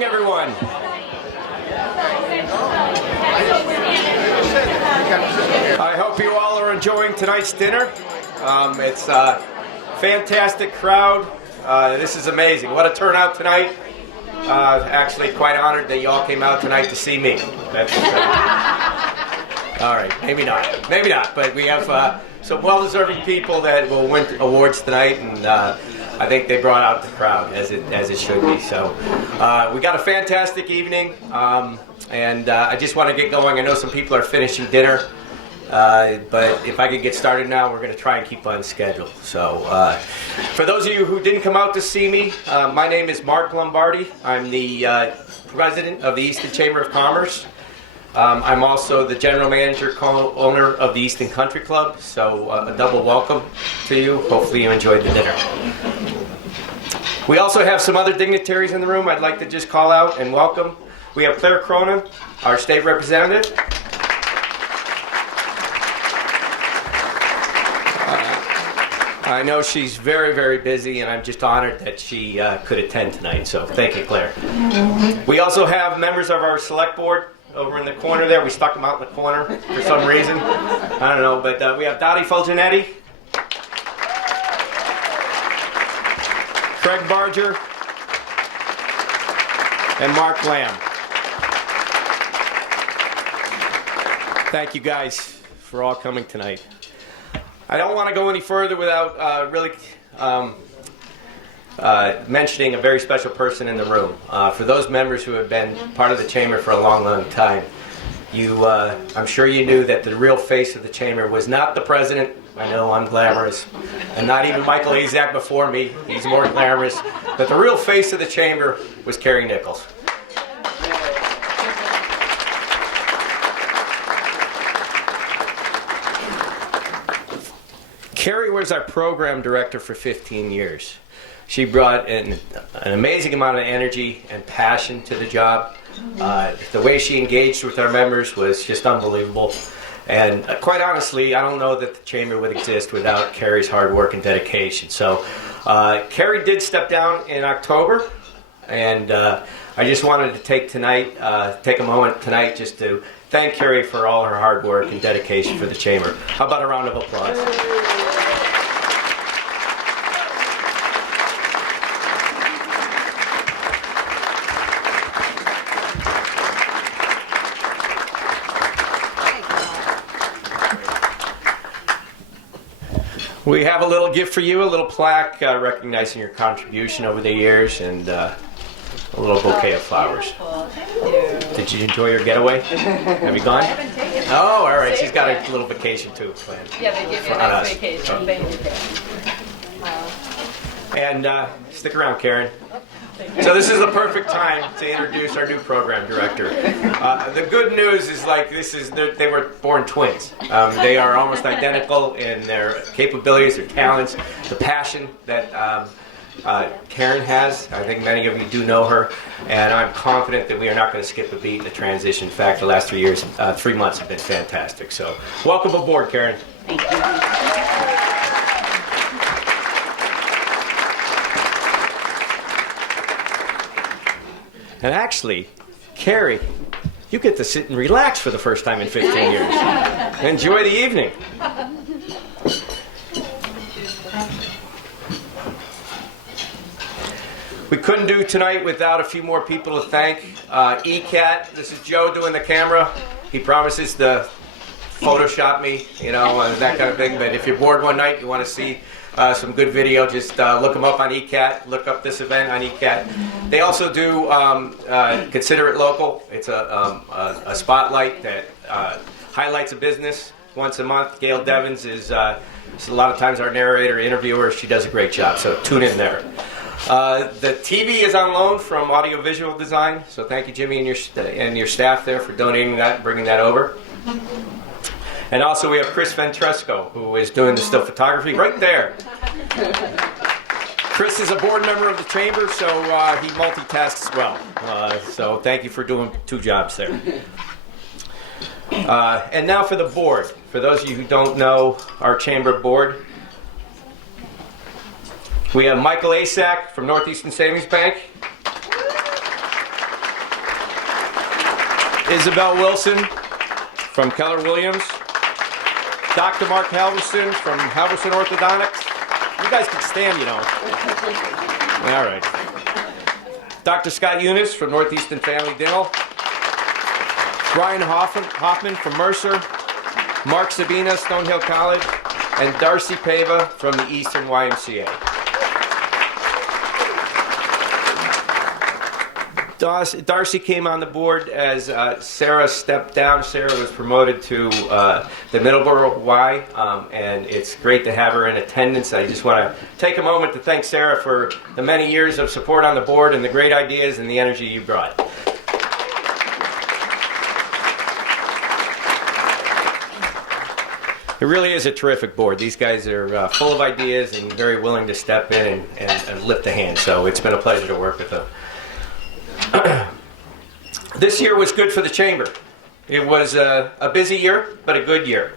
evening, everyone. I hope you all are enjoying tonight's dinner. It's a fantastic crowd. This is amazing. What a turnout tonight. Actually, quite honored that you all came out tonight to see me. That's all right, maybe not. But we have some well-deserving people that will win awards tonight, and I think they brought out the crowd as it should be. So we got a fantastic evening, and I just want to get going. I know some people are finishing dinner, but if I could get started now, we're going to try and keep on schedule. So for those of you who didn't come out to see me, my name is Mark Lombardi. I'm the president of the Easton Chamber of Commerce. I'm also the general manager, owner of the Easton Country Club, so a double welcome to you. Hopefully you enjoyed the dinner. We also have some other dignitaries in the room I'd like to just call out and welcome. We have Claire Cronin, our state representative. I know she's very, very busy, and I'm just honored that she could attend tonight, so thank you, Claire. We also have members of our select board over in the corner there. We stuck them out in the corner for some reason. I don't know, but we have Dottie Fulgenetti, Craig Barger, and Mark Lamb. Thank you guys for all coming tonight. I don't want to go any further without really mentioning a very special person in the room. For those members who have been part of the chamber for a long, long time, I'm sure you knew that the real face of the chamber was not the president. I know I'm glamorous, and not even Michael Azak before me. He's more glamorous. But the real face of the chamber was Carrie Nichols. Carrie was our program director for 15 years. She brought in an amazing amount of energy and passion to the job. The way she engaged with our members was just unbelievable. And quite honestly, I don't know that the chamber would exist without Carrie's hard work and dedication. So Carrie did step down in October, and I just wanted to take a moment tonight just to thank Carrie for all her hard work and dedication for the chamber. How about a round of applause? We have a little gift for you, a little plaque recognizing your contribution over the years, and a little bouquet of flowers. Did you enjoy your getaway? Have you gone? I haven't taken it. Oh, all right. She's got a little vacation too planned. Yeah, they give you a nice vacation. And stick around, Karen. So this is the perfect time to introduce our new program director. The good news is they were born twins. They are almost identical in their capabilities, their talents, the passion that Karen has. I think many of you do know her, and I'm confident that we are not going to skip a beat in the transition. In fact, the last 3 months have been fantastic. So welcome aboard, Karen. Thank you. And actually, Carrie, you get to sit and relax for the first time in 15 years. Enjoy the evening. We couldn't do tonight without a few more people to thank. ECAT, this is Joe doing the camera. He promises to Photoshop me, that kind of thing. But if you're bored one night, you want to see some good video, just look them up on ECAT, look up this event on ECAT. They also do Consider It Local. It's a spotlight that highlights a business once a month. Gail Devins is a lot of times our narrator, interviewer. She does a great job, so tune in there. The TV is on loan from Audiovisual Design, so thank you, Jimmy, and your staff there for donating that and bringing that over. And also we have Chris Ventresco, who is doing the still photography right there. Chris is a board member of the chamber, so he multitasks well. So thank you for doing 2 jobs there. And now for the board. For those of you who don't know our chamber board, we have Michael Asak from Northeastern Savings Bank. Isabel Wilson from Keller Williams. Dr. Mark Halverson from Halverson Orthodontics. You guys can stand, you know. All right. Dr. Scott Eunice from Northeastern Family Dental. Brian Hoffman from Mercer. Mark Sabina, Stonehill College. And Darcy Pava from the Eastern YMCA. Darcy came on the board as Sarah stepped down. Sarah was promoted to the Middleborough Y, and it's great to have her in attendance. I just want to take a moment to thank Sarah for the many years of support on the board and the great ideas and the energy you brought. It really is a terrific board. These guys are full of ideas and very willing to step in and lift a hand, so it's been a pleasure to work with them. This year was good for the Chamber. It was a busy year, but a good year.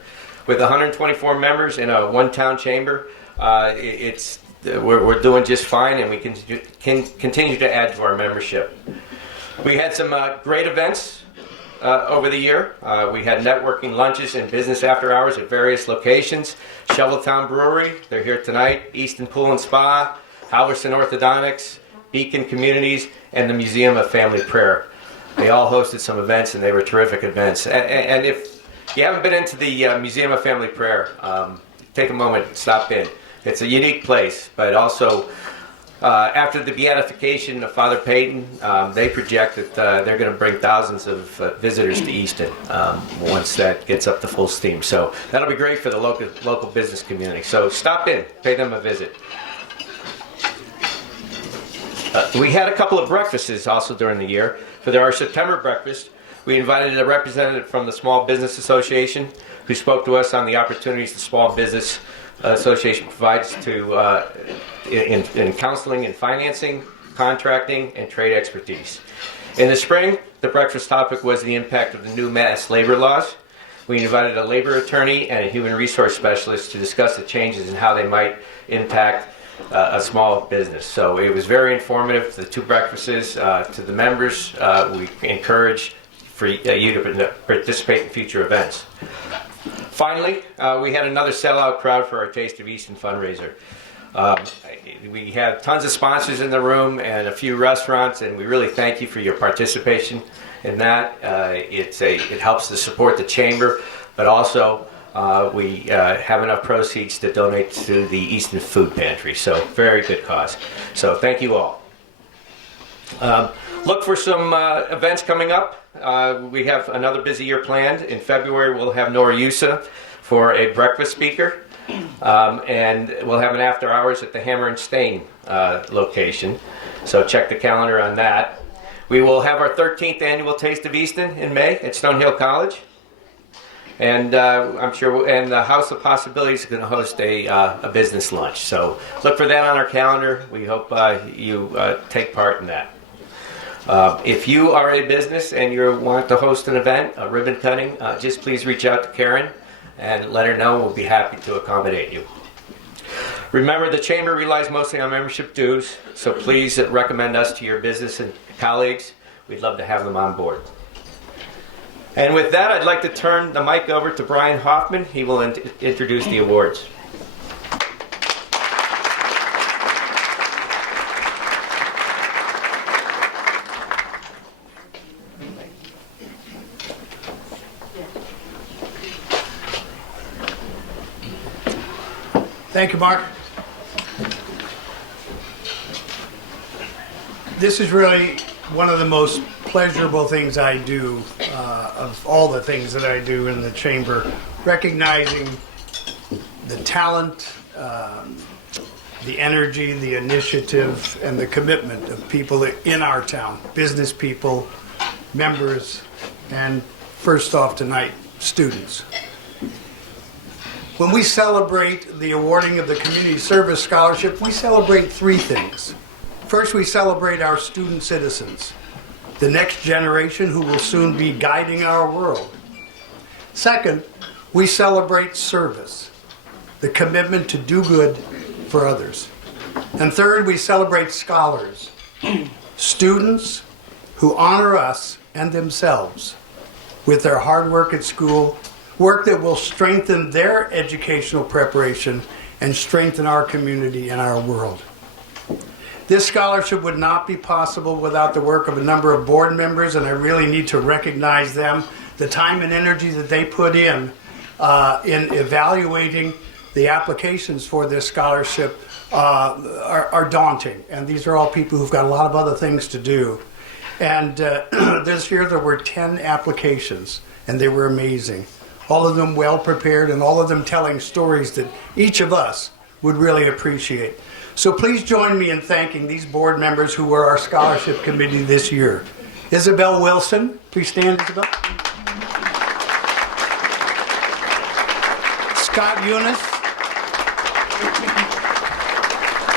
With 124 members in a one-town chamber, we're doing just fine, and we can continue to add to our membership. We had some great events over the year. We had networking lunches and business after hours at various locations. Shoveltown Brewery, they're here tonight. Easton Pool and Spa, Halverson Orthodontics, Beacon Communities, and the Museum of Family Prayer. They all hosted some events, and they were terrific events. And if you haven't been into the Museum of Family Prayer, take a moment and stop in. It's a unique place, but also after the beatification of Father Peyton, they project that they're going to bring thousands of visitors to Easton once that gets up to full steam. So that'll be great for the local business community. So stop in, pay them a visit. We had a couple of breakfasts also during the year. For our September breakfast, we invited a representative from the Small Business Association who spoke to us on the opportunities the Small Business Association provides to in counseling and financing, contracting, and trade expertise. In the spring, the breakfast topic was the impact of the new mass labor laws. We invited a labor attorney and a human resource specialist to discuss the changes and how they might impact a small business. So it was very informative, the two breakfasts. To the members, we encourage for you to participate in future events. Finally, we had another sellout crowd for our Taste of Easton fundraiser. We have tons of sponsors in the room and a few restaurants, and we really thank you for your participation in that. It helps to support the chamber, but also we have enough proceeds to donate to the Easton Food Pantry, so very good cause. So thank you all. Look for some events coming up. We have another busy year planned. In February, we'll have Nora Yusa for a breakfast speaker, and we'll have an after hours at the Hammer and Stain location, so check the calendar on that. We will have our 13th annual Taste of Easton in May at Stonehill College. And I'm sure, and the House of Possibilities is going to host a business lunch. So look for that on our calendar. We hope you take part in that. If you are a business and you want to host an event, a ribbon cutting, just please reach out to Karen and let her know. We'll be happy to accommodate you. Remember, the Chamber relies mostly on membership dues, so please recommend us to your business and colleagues. We'd love to have them on board. And with that, I'd like to turn the mic over to Brian Hoffman. He will introduce the awards. Thank you, Mark. This is really one of the most pleasurable things I do, of all the things that I do in the chamber, recognizing the talent, the energy, the initiative, and the commitment of people in our town, business people, members, and first off tonight, students. When we celebrate the awarding of the Community Service Scholarship, we celebrate three things. First, we celebrate our student citizens, the next generation who will soon be guiding our world. Second, we celebrate service, the commitment to do good for others. And third, we celebrate scholars, students who honor us and themselves with their hard work at school, work that will strengthen their educational preparation and strengthen our community and our world. This scholarship would not be possible without the work of a number of board members, and I really need to recognize them. The time and energy that they put in evaluating the applications for this scholarship are daunting. And these are all people who've got a lot of other things to do. And this year there were 10 applications, and they were amazing. All of them well prepared, and all of them telling stories that each of us would really appreciate. So please join me in thanking these board members who were our scholarship committee this year. Isabel Wilson, please stand, Isabel. Scott Eunice,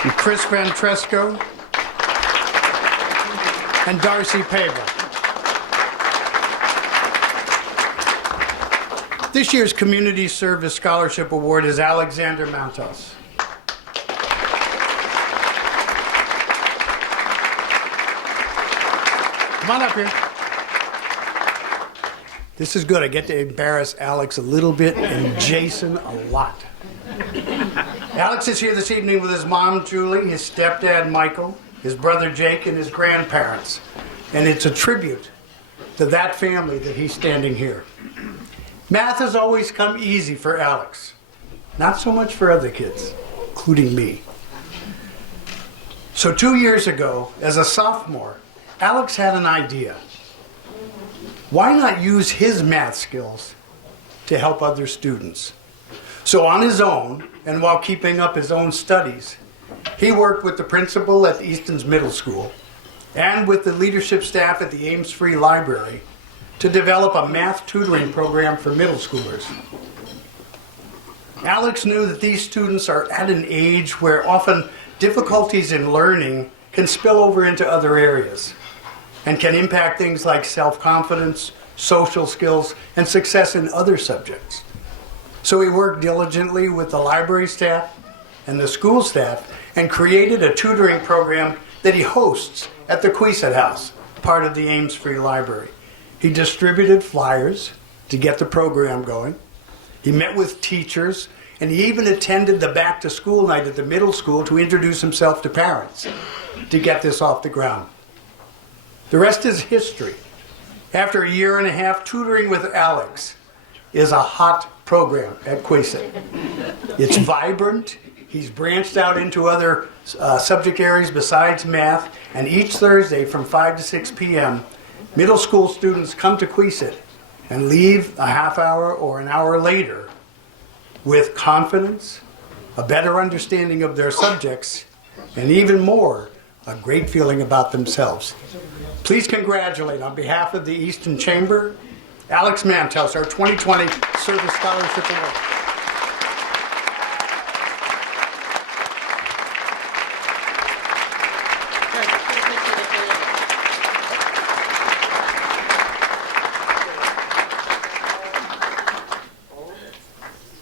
and Chris Vantresco, and Darcy Pava. This year's Community Service Scholarship Award is Alexander Mantos. Come on up here. This is good. I get to embarrass Alex a little bit and Jason a lot. Alex is here this evening with his mom, Julie, his stepdad, Michael, his brother, Jake, and his grandparents. And it's a tribute to that family that he's standing here. Math has always come easy for Alex. Not so much for other kids, including me. So 2 years ago, as a sophomore, Alex had an idea. Why not use his math skills to help other students? So on his own, and while keeping up his own studies, he worked with the principal at Easton's middle school and with the leadership staff at the Ames Free Library to develop a math tutoring program for middle schoolers. Alex knew that these students are at an age where often difficulties in learning can spill over into other areas and can impact things like self-confidence, social skills, and success in other subjects. So he worked diligently with the library staff and the school staff and created a tutoring program that he hosts at the Queeset House, part of the Ames Free Library. He distributed flyers to get the program going. He met with teachers, and he even attended the back-to-school night at the middle school to introduce himself to parents to get this off the ground. The rest is history. After a year and a half, tutoring with Alex is a hot program at Queeset. It's vibrant. He's branched out into other subject areas besides math, and each Thursday from 5 to 6 p.m., middle school students come to Queeset and leave a half hour or an hour later with confidence, a better understanding of their subjects, and even more, a great feeling about themselves. Please congratulate, on behalf of the Easton Chamber, Alex Mantos, our 2020 Service Scholarship Award.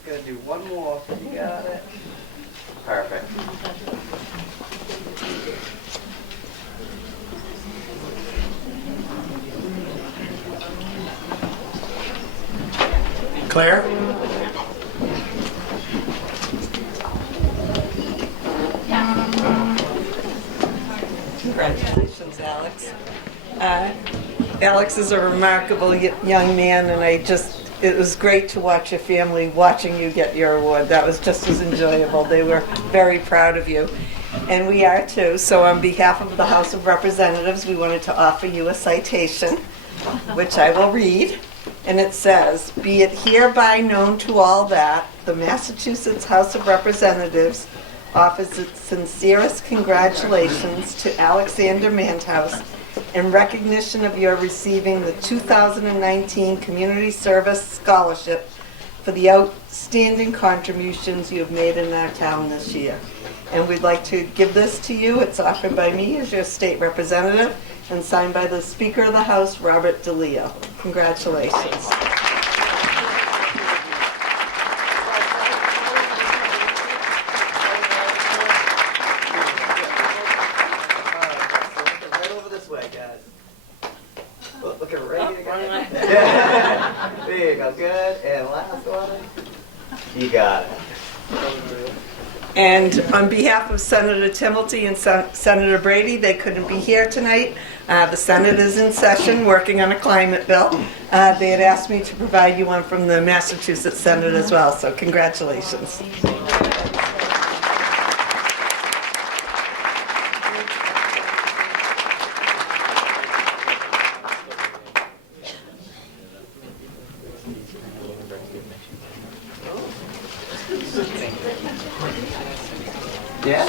Gonna do one more. You got it. Perfect. Claire? Congratulations, Alex. Alex is a remarkable young man, and it was great to watch your family watching you get your award. That was just as enjoyable. They were very proud of you. And we are too. So on behalf of the House of Representatives, we wanted to offer you a citation, which I will read. And it says, "Be it hereby known to all that the Massachusetts House of Representatives offers its sincerest congratulations to Alexander Mantos in recognition of your receiving the 2019 Community Service Scholarship for the outstanding contributions you have made in our town this year." And we'd like to give this to you. It's offered by me as your state representative and signed by the Speaker of the House, Robert DeLeo. Congratulations. Right over this way, guys. Looking right here. There you go. Good. And last one. You got it. And on behalf of Senator Timilty and Senator Brady, they couldn't be here tonight. The Senate is in session working on a climate bill. They had asked me to provide you one from the Massachusetts Senate as well, so congratulations. Yeah.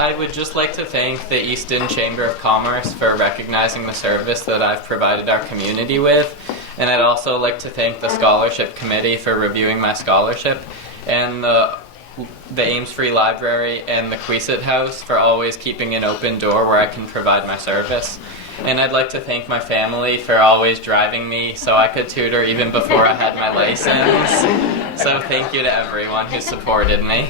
I would just like to thank the Easton Chamber of Commerce for recognizing the service that I've provided our community with. And I'd also like to thank the Scholarship Committee for reviewing my scholarship, and the Ames Free Library and the Queesit House for always keeping an open door where I can provide my service. And I'd like to thank my family for always driving me so I could tutor even before I had my license. So thank you to everyone who supported me.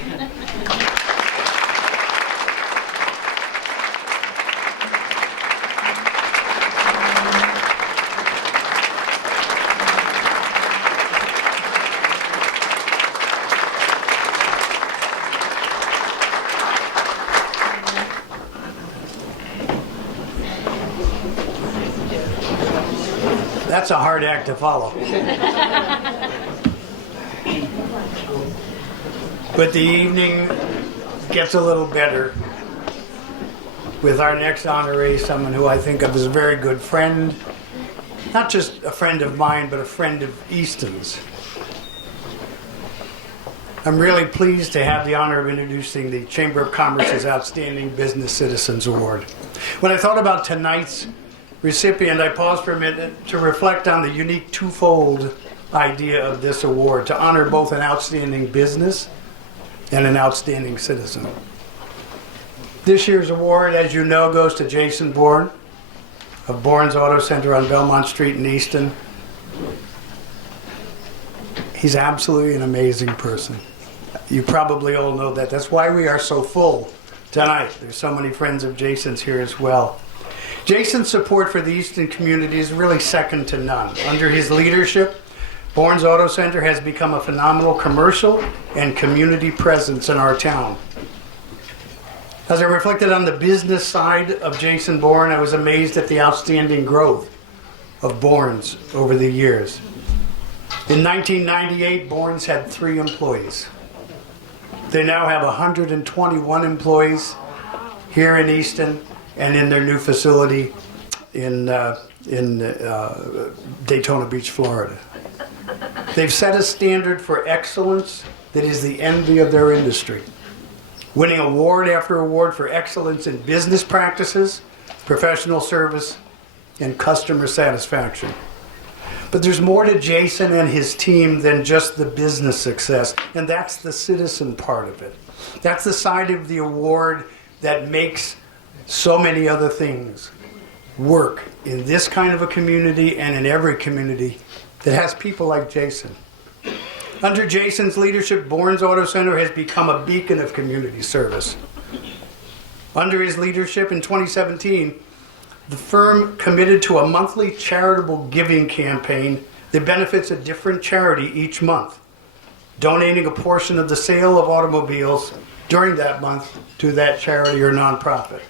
That's a hard act to follow. But the evening gets a little better with our next honoree, someone who I think of as a very good friend. Not just a friend of mine, but a friend of Easton's. I'm really pleased to have the honor of introducing the Chamber of Commerce's Outstanding Business Citizens Award. When I thought about tonight's recipient, I paused for a minute to reflect on the unique twofold idea of this award, to honor both an outstanding business and an outstanding citizen. This year's award, as you know, goes to Jason Bourne of Bourne's Auto Center on Belmont Street in Easton. He's absolutely an amazing person. You probably all know that. That's why we are so full tonight. There's so many friends of Jason's here as well. Jason's support for the Easton community is really second to none. Under his leadership, Bourne's Auto Center has become a phenomenal commercial and community presence in our town. As I reflected on the business side of Jason Bourne, I was amazed at the outstanding growth of Bourne's over the years. In 1998, Bourne's had 3 employees. They now have 121 employees here in Easton and in their new facility in Daytona Beach, Florida. They've set a standard for excellence that is the envy of their industry, winning award after award for excellence in business practices, professional service, and customer satisfaction. But there's more to Jason and his team than just the business success, and that's the citizen part of it. That's the side of the award that makes so many other things work in this kind of a community and in every community that has people like Jason. Under Jason's leadership, Bourne's Auto Center has become a beacon of community service. Under his leadership in 2017, the firm committed to a monthly charitable giving campaign that benefits a different charity each month, donating a portion of the sale of automobiles during that month to that charity or nonprofit.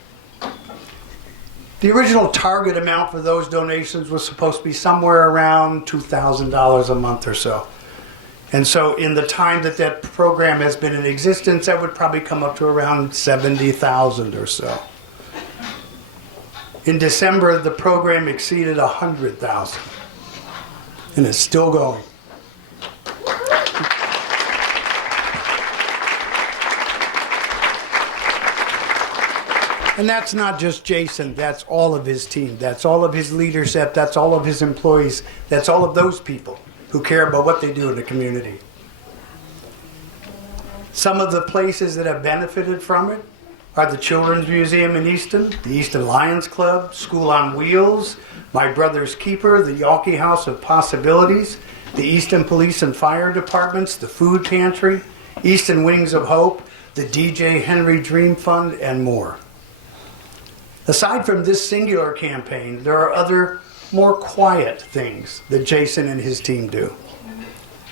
The original target amount for those donations was supposed to be somewhere around $2,000 a month or so. And so in the time that that program has been in existence, that would probably come up to around $70,000 or so. In December, the program exceeded $100,000, and it's still going. And that's not just Jason, that's all of his team, that's all of his leadership, that's all of his employees, that's all of those people who care about what they do in the community. Some of the places that have benefited from it are the Children's Museum in Easton, the Easton Lions Club, School on Wheels, My Brother's Keeper, the Yawkey House of Possibilities, the Easton Police and Fire Departments, the Food Pantry, Easton Wings of Hope, the DJ Henry Dream Fund, and more. Aside from this singular campaign, there are other more quiet things that Jason and his team do.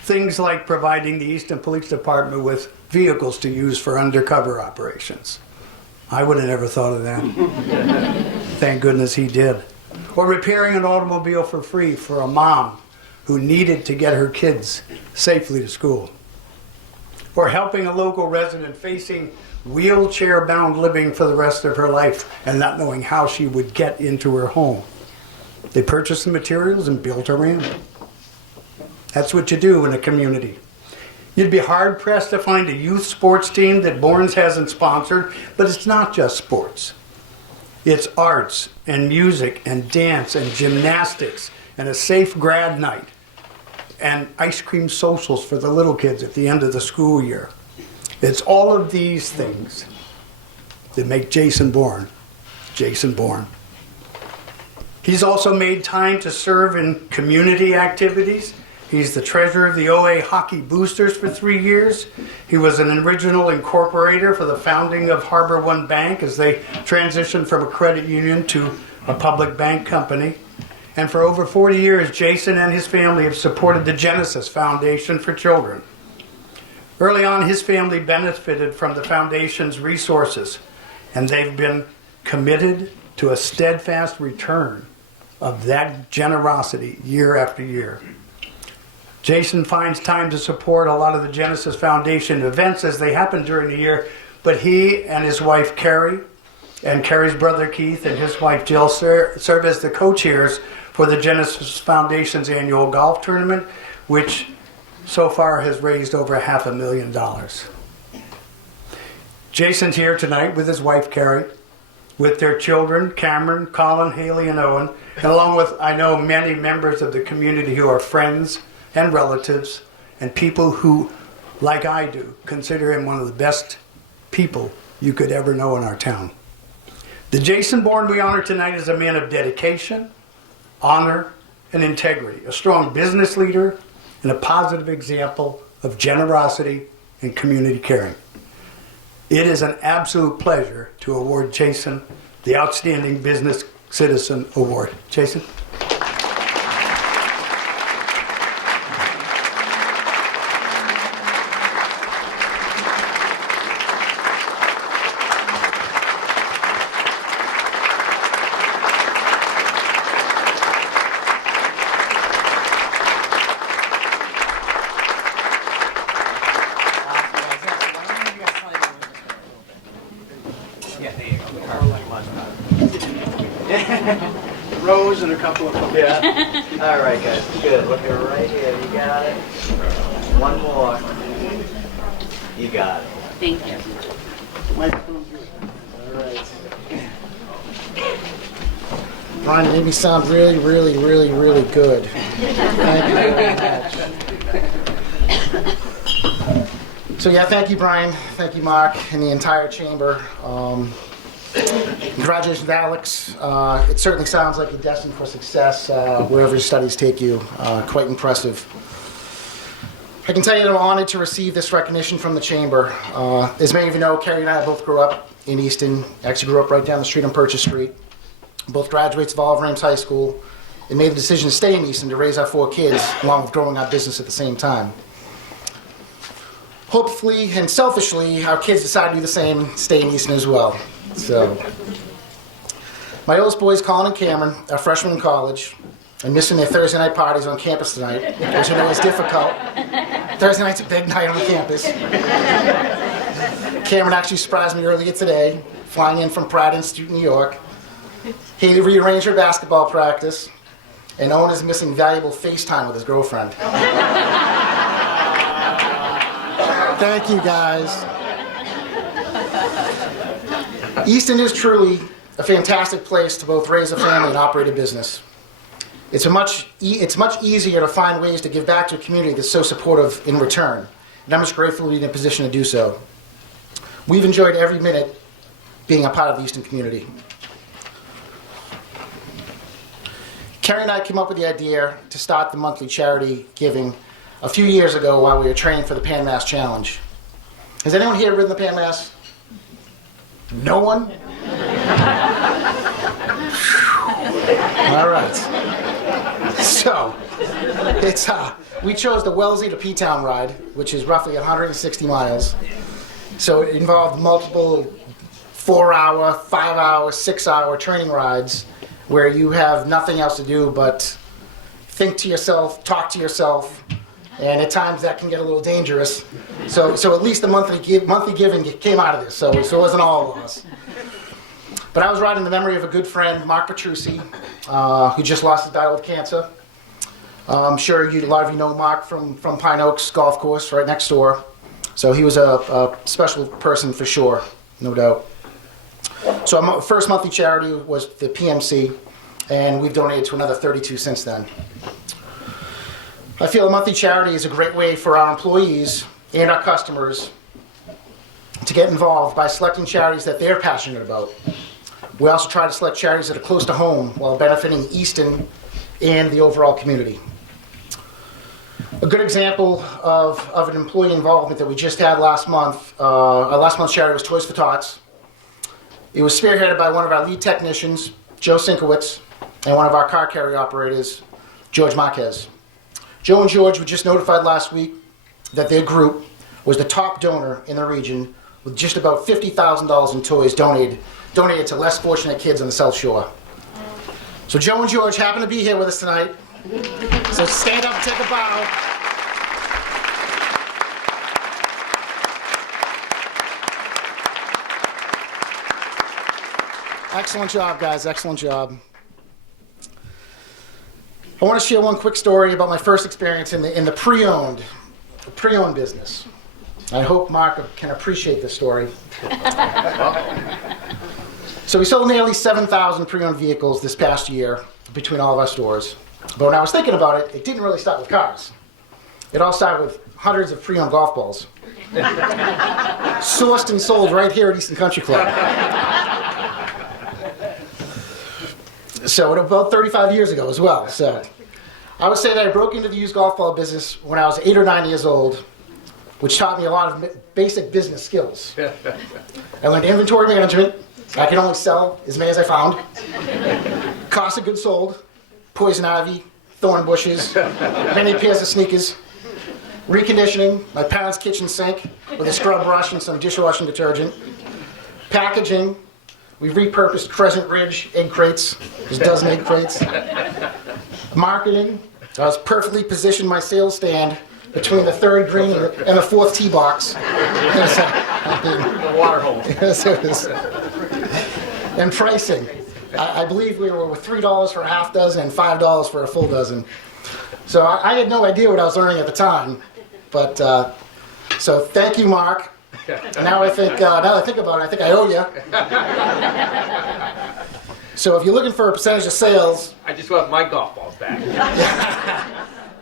Things like providing the Easton Police Department with vehicles to use for undercover operations. I would have never thought of that. Thank goodness he did. Or repairing an automobile for free for a mom who needed to get her kids safely to school. Or helping a local resident facing wheelchair-bound living for the rest of her life and not knowing how she would get into her home. They purchased the materials and built a ramp. That's what you do in a community. You'd be hard-pressed to find a youth sports team that Bourne's hasn't sponsored, but it's not just sports. It's arts and music and dance and gymnastics and a safe grad night and ice cream socials for the little kids at the end of the school year. It's all of these things that make Jason Bourne, Jason Bourne. He's also made time to serve in community activities. He's the treasurer of the OA Hockey Boosters for 3 years. He was an original incorporator for the founding of Harbor One Bank as they transitioned from a credit union to a public bank company. And for over 40 years, Jason and his family have supported the Genesis Foundation for Children. Early on, his family benefited from the foundation's resources, and they've been committed to a steadfast return of that generosity year after year. Jason finds time to support a lot of the Genesis Foundation events as they happen during the year, but he and his wife Carrie, and Carrie's brother Keith and his wife Jill serve as the co-chairs for the Genesis Foundation's annual golf tournament, which so far has raised over $500,000. Jason's here tonight with his wife Carrie, with their children Cameron, Colin, Haley, and Owen, and along with, I know, many members of the community who are friends and relatives and people who, like I do, consider him one of the best people you could ever know in our town. The Jason Bourne we honor tonight is a man of dedication, honor, and integrity, a strong business leader, and a positive example of generosity and community caring. It is an absolute pleasure to award Jason the Outstanding Business Citizen Award. Jason? Rose and a couple of them. Yeah. All right, guys. Good. Looking right here. You got it. One more. You got it. Thank you. My spoon's good. All right. Brian, you made me sound really, really, really, really good. Thank you very much. So yeah, thank you, Brian. Thank you, Mark, and the entire chamber. Congratulations, Alex. It certainly sounds like you're destined for success wherever your studies take you. Quite impressive. I can tell you that I'm honored to receive this recognition from the chamber. As many of you know, Carrie and I both grew up in Easton. Actually grew up right down the street on Purchase Street. Both graduates of Olive Ramsey High School and made the decision to stay in Easton to raise our 4 kids along with growing our business at the same time. Hopefully and selfishly, our kids decide to do the same, stay in Easton as well. So, my oldest boys, Colin and Cameron, are freshmen in college and missing their Thursday night parties on campus tonight, which I know is difficult. Thursday night's a big night on the campus. Cameron actually surprised me earlier today, flying in from Pratt Institute, New York. He rearranged her basketball practice, and Owen is missing valuable FaceTime with his girlfriend. Thank you, guys. Easton is truly a fantastic place to both raise a family and operate a business. It's much easier to find ways to give back to a community that's so supportive in return, and I'm just grateful to be in a position to do so. We've enjoyed every minute being a part of the Easton community. Carrie and I came up with the idea to start the monthly charity giving a few years ago while we were training for the Pan Mass Challenge. Has anyone here ridden the Pan Mass? No one? All right. we chose the Wellesley to P-Town ride, which is roughly 160 miles. So it involved multiple 4-hour, 5-hour, 6-hour training rides where you have nothing else to do but think to yourself, talk to yourself, and at times that can get a little dangerous. So at least the monthly giving came out of this, so it wasn't all loss. But I was riding the memory of a good friend, Mark Petrucci, who just lost his battle with cancer. I'm sure a lot of you know Mark from Pine Oaks Golf Course right next door. So he was a special person for sure, no doubt. So our first monthly charity was the PMC, and we've donated to another 32 since then. I feel a monthly charity is a great way for our employees and our customers to get involved by selecting charities that they're passionate about. We also try to select charities that are close to home while benefiting Easton and the overall community. A good example of an employee involvement that we just had last month, our last month's charity was Toys for Tots. It was spearheaded by one of our lead technicians, Joe Sinkowitz, and one of our car carrier operators, George Marquez. Joe and George were just notified last week that their group was the top donor in the region with just about $50,000 in toys donated to less fortunate kids on the South Shore. So Joe and George happen to be here with us tonight. So stand up and take a bow. Excellent job, guys. Excellent job. I want to share one quick story about my first experience in the pre-owned business. I hope Mark can appreciate this story. So we sold nearly 7,000 pre-owned vehicles this past year between all of our stores. But when I was thinking about it, it didn't really start with cars. It all started with hundreds of pre-owned golf balls. Sourced and sold right here at Easton Country Club. So about 35 years ago as well. So I would say that I broke into the used golf ball business when I was 8 or 9 years old, which taught me a lot of basic business skills. I learned inventory management. I could only sell as many as I found. Cost of goods sold, poison ivy, thorn bushes, many pairs of sneakers. Reconditioning, my parents' kitchen sink with a scrub brush and some dishwashing detergent. Packaging, we repurposed Crescent Ridge egg crates. There's a dozen egg crates. Marketing, I was perfectly positioned my sales stand between the third green and the fourth tee box. The water hole. Yes, it was. And pricing, I believe we were with $3 for a half dozen and $5 for a full dozen. So I had no idea what I was learning at the time. But so thank you, Mark. Now I think about it, I think I owe you. So if you're looking for a percentage of sales, I just want my golf balls back.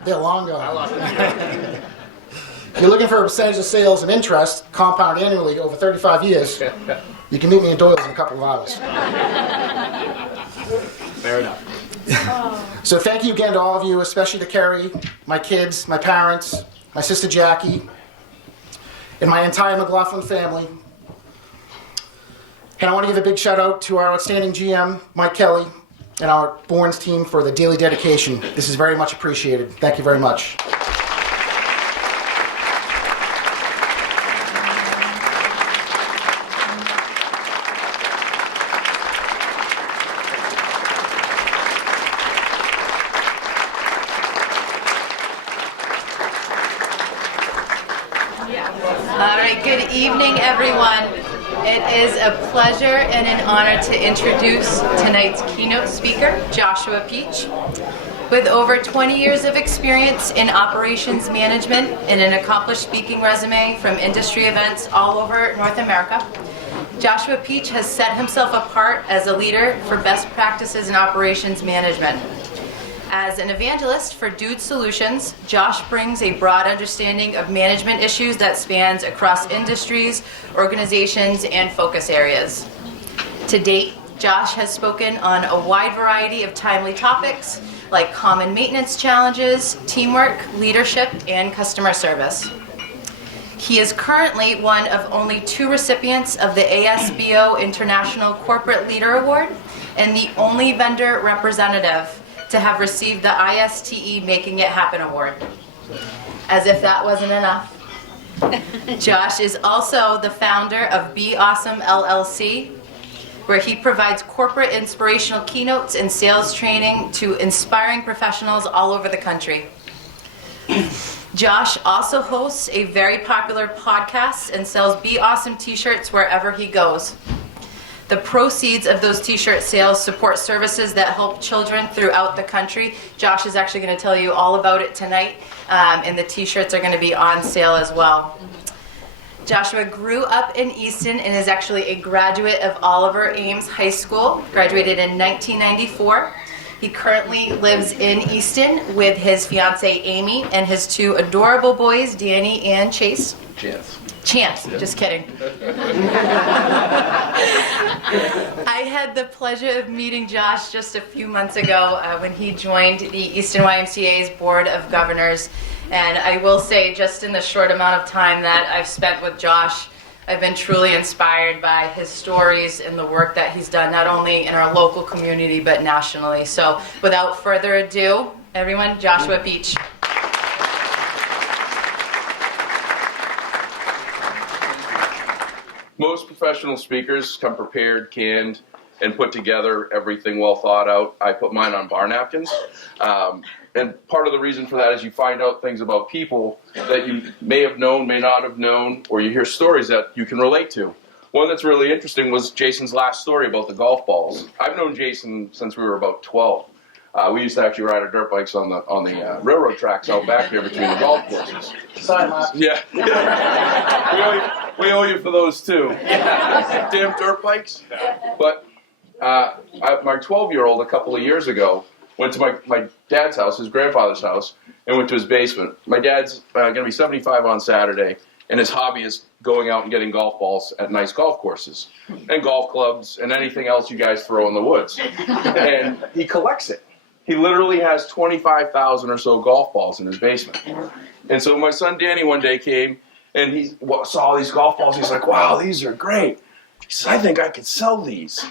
they're long gone. I lost them. If you're looking for a percentage of sales and interest, compound annually over 35 years, you can meet me in Doyle's in a couple of hours. Fair enough. So thank you again to all of you, especially to Kerry, my kids, my parents, my sister Jackie, and my entire McLaughlin family. And I want to give a big shout out to our outstanding GM, Mike Kelly, and our Bournes team for the daily dedication. This is very much appreciated. Thank you very much. All right, good evening, everyone. It is a pleasure and an honor to introduce tonight's keynote speaker, Joshua Peach. With over 20 years of experience in operations management and an accomplished speaking resume from industry events all over North America, Joshua Peach has set himself apart as a leader for best practices in operations management. As an evangelist for Dude Solutions, Josh brings a broad understanding of management issues that spans across industries, organizations, and focus areas. To date, Josh has spoken on a wide variety of timely topics like common maintenance challenges, teamwork, leadership, and customer service. He is currently one of only 2 recipients of the ASBO International Corporate Leader Award and the only vendor representative to have received the ISTE Making It Happen Award. As if that wasn't enough, Josh is also the founder of Be Awesome LLC, where he provides corporate inspirational keynotes and sales training to inspiring professionals all over the country. Josh also hosts a very popular podcast and sells Be Awesome t-shirts wherever he goes. The proceeds of those t-shirt sales support services that help children throughout the country. Josh is actually going to tell you all about it tonight, and the t-shirts are going to be on sale as well. Joshua grew up in Easton and is actually a graduate of Oliver Ames High School, graduated in 1994. He currently lives in Easton with his fiancée Amy and his 2 adorable boys, Danny and Chase. Chance, just kidding. I had the pleasure of meeting Josh just a few months ago when he joined the Easton YMCA's Board of Governors. And I will say, just in the short amount of time that I've spent with Josh, I've been truly inspired by his stories and the work that he's done, not only in our local community, but nationally. So without further ado, everyone, Joshua Peach. Most professional speakers come prepared, canned, and put together everything well thought out. I put mine on bar napkins. And part of the reason for that is you find out things about people that you may have known, may not have known, or you hear stories that you can relate to. One that's really interesting was Jason's last story about the golf balls. I've known Jason since we were about 12. We used to actually ride our dirt bikes on the railroad tracks out back here between the golf courses. Sorry, Mark. Yeah. we owe you for those too. Damn dirt bikes. But my 12-year-old a couple of years ago went to my dad's house, his grandfather's house, and went to his basement. My dad's going to be 75 on Saturday, and his hobby is going out and getting golf balls at nice golf courses, and golf clubs, and anything else you guys throw in the woods. And he collects it. He literally has 25,000 or so golf balls in his basement. And so my son Danny one day came, and he saw all these golf balls. He's like, wow, these are great. He says, I think I could sell these.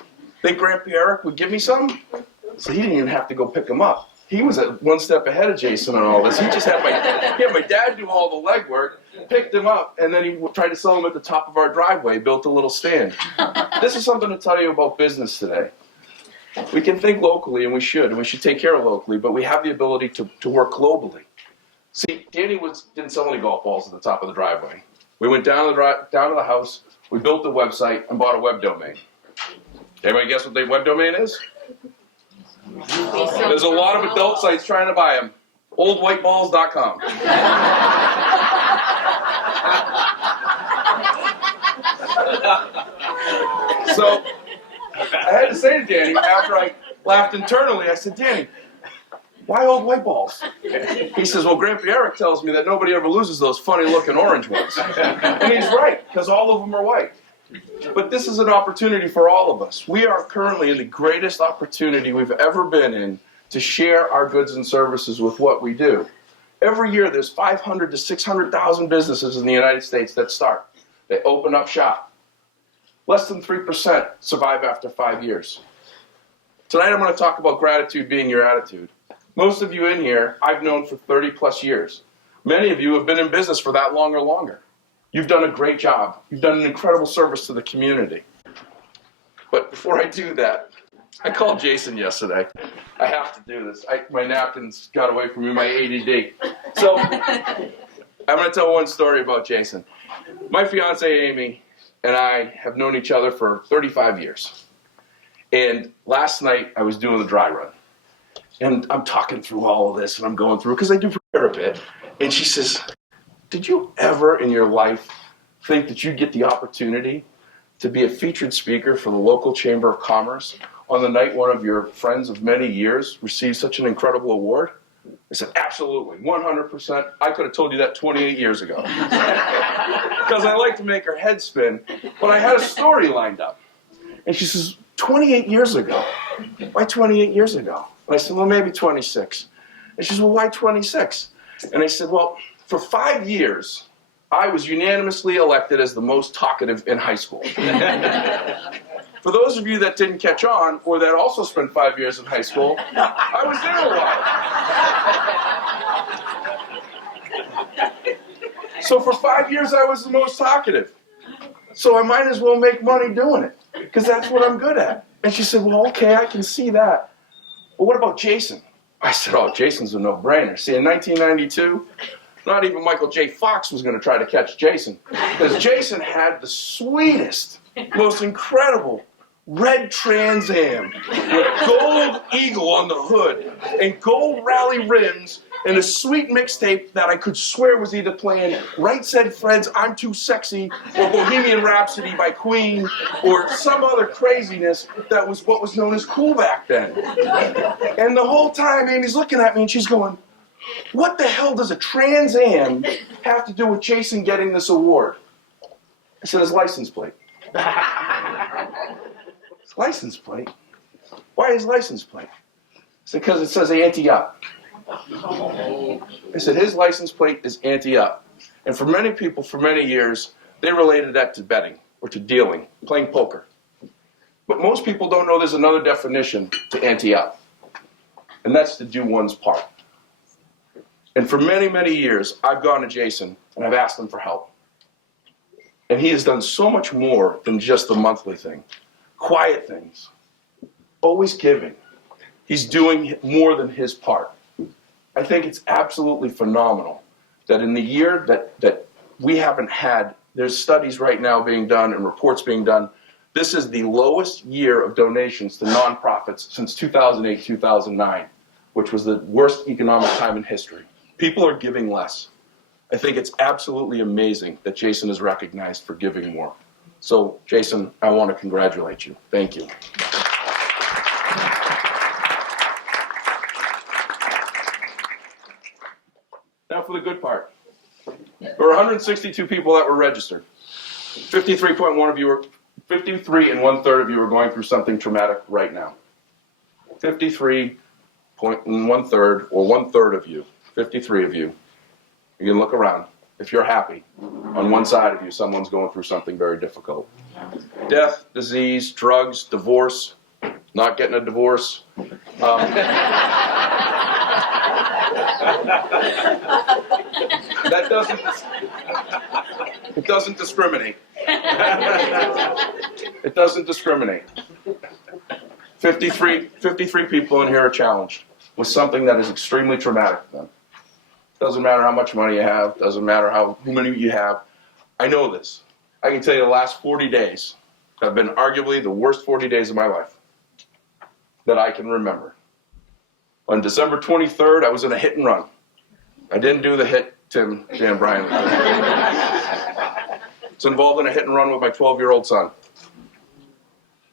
Think Grandpa Eric would give me some? So he didn't even have to go pick them up. He was one step ahead of Jason on all this. He just had my dad do all the legwork, picked them up, and then he tried to sell them at the top of our driveway, built a little stand. This is something to tell you about business today. We can think locally, and we should take care of locally, but we have the ability to work globally. See, Danny didn't sell any golf balls at the top of the driveway. We went down to the house, we built the website, and bought a web domain. Anybody guess what the web domain is? There's a lot of adult sites trying to buy them. Oldwhiteballs.com. So I had to say to Danny, after I laughed internally, I said, Danny, why old white balls? He says, well, Grandpa Eric tells me that nobody ever loses those funny-looking orange ones. And he's right, because all of them are white. But this is an opportunity for all of us. We are currently in the greatest opportunity we've ever been in to share our goods and services with what we do. Every year there's 500 to 600,000 businesses in the United States that start. They open up shop. Less than 3% survive after 5 years. Tonight I'm going to talk about gratitude being your attitude. Most of you in here I've known for 30 plus years. Many of you have been in business for that long or longer. You've done a great job. You've done an incredible service to the community. But before I do that, I called Jason yesterday. I have to do this. My napkins got away from me, my ADD. So I'm going to tell one story about Jason. My fiancée, Amy, and I have known each other for 35 years. And last night I was doing the dry run. And I'm talking through all of this, and I'm going through, because I do prepare a bit. And she says, did you ever in your life think that you'd get the opportunity to be a featured speaker for the local Chamber of Commerce on the night one of your friends of many years received such an incredible award? I said, absolutely, 100%. I could have told you that 28 years ago. Because I like to make her head spin, but I had a story lined up. And she says, 28 years ago? Why 28 years ago? And I said, well, maybe 26. And she says, well, why 26? And I said, well, for 5 years, I was unanimously elected as the most talkative in high school. For those of you that didn't catch on, or that also spent 5 years in high school, I was there a while. So for 5 years, I was the most talkative. So I might as well make money doing it, because that's what I'm good at. And she said, well, okay, I can see that. Well, what about Jason? I said, oh, Jason's a no-brainer. See, in 1992, not even Michael J. Fox was going to try to catch Jason, because Jason had the sweetest, most incredible red Trans Am with gold eagle on the hood and gold rally rims and a sweet mixtape that I could swear was either playing Right Said Fred's I'm Too Sexy or Bohemian Rhapsody by Queen or some other craziness that was what was known as cool back then. And the whole time Amy's looking at me and she's going, what the hell does a Trans Am have to do with Jason getting this award? I said, his license plate. His license plate? Why his license plate? I said, because it says anti-up. I said, his license plate is anti-up. And for many people, for many years, they related that to betting or to dealing, playing poker. But most people don't know there's another definition to anti-up. And that's to do one's part. And for many, many years, I've gone to Jason and I've asked him for help. And he has done so much more than just the monthly thing. Quiet things. Always giving. He's doing more than his part. I think it's absolutely phenomenal that in the year that we haven't had, there's studies right now being done and reports being done. This is the lowest year of donations to nonprofits since 2008, 2009, which was the worst economic time in history. People are giving less. I think it's absolutely amazing that Jason is recognized for giving more. So, Jason, I want to congratulate you. Thank you. Now for the good part. There were 162 people that were registered. 53.1 of you were, 53 and 1/3 of you are going through something traumatic right now. 53 and 1/3, or 1/3 of you, 53 of you. You can look around. If you're happy, on one side of you, someone's going through something very difficult. Death, disease, drugs, divorce, not getting a divorce. That doesn't discriminate. It doesn't discriminate. 53 people in here are challenged with something that is extremely traumatic to them. Doesn't matter how much money you have, doesn't matter how many you have. I know this. I can tell you the last 40 days have been arguably the worst 40 days of my life that I can remember. On December 23rd, I was in a hit and run. I didn't do the hit Dan Bryan. I was involved in a hit and run with my 12-year-old son.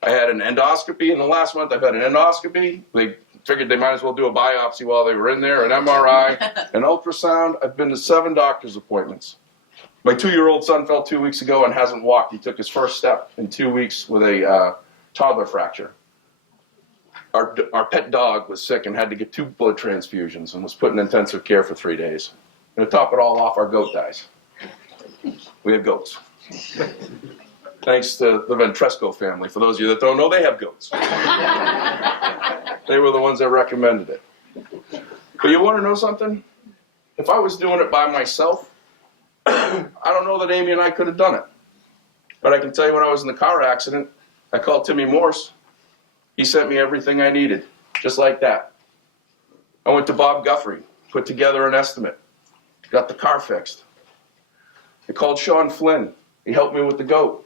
I had an endoscopy in the last month. I've had an endoscopy. They figured they might as well do a biopsy while they were in there, an MRI, an ultrasound. I've been to 7 doctor's appointments. My 2-year-old son fell 2 weeks ago and hasn't walked. He took his first step in 2 weeks with a toddler fracture. Our pet dog was sick and had to get 2 blood transfusions and was put in intensive care for 3 days. And to top it all off, our goat dies. We have goats. Thanks to the Ventresco family. For those of you that don't know, they have goats. They were the ones that recommended it. But you want to know something? If I was doing it by myself, I don't know that Amy and I could have done it. But I can tell you when I was in the car accident, I called Timmy Morse. He sent me everything I needed, just like that. I went to Bob Guthrie, put together an estimate, got the car fixed. I called Sean Flynn. He helped me with the goat.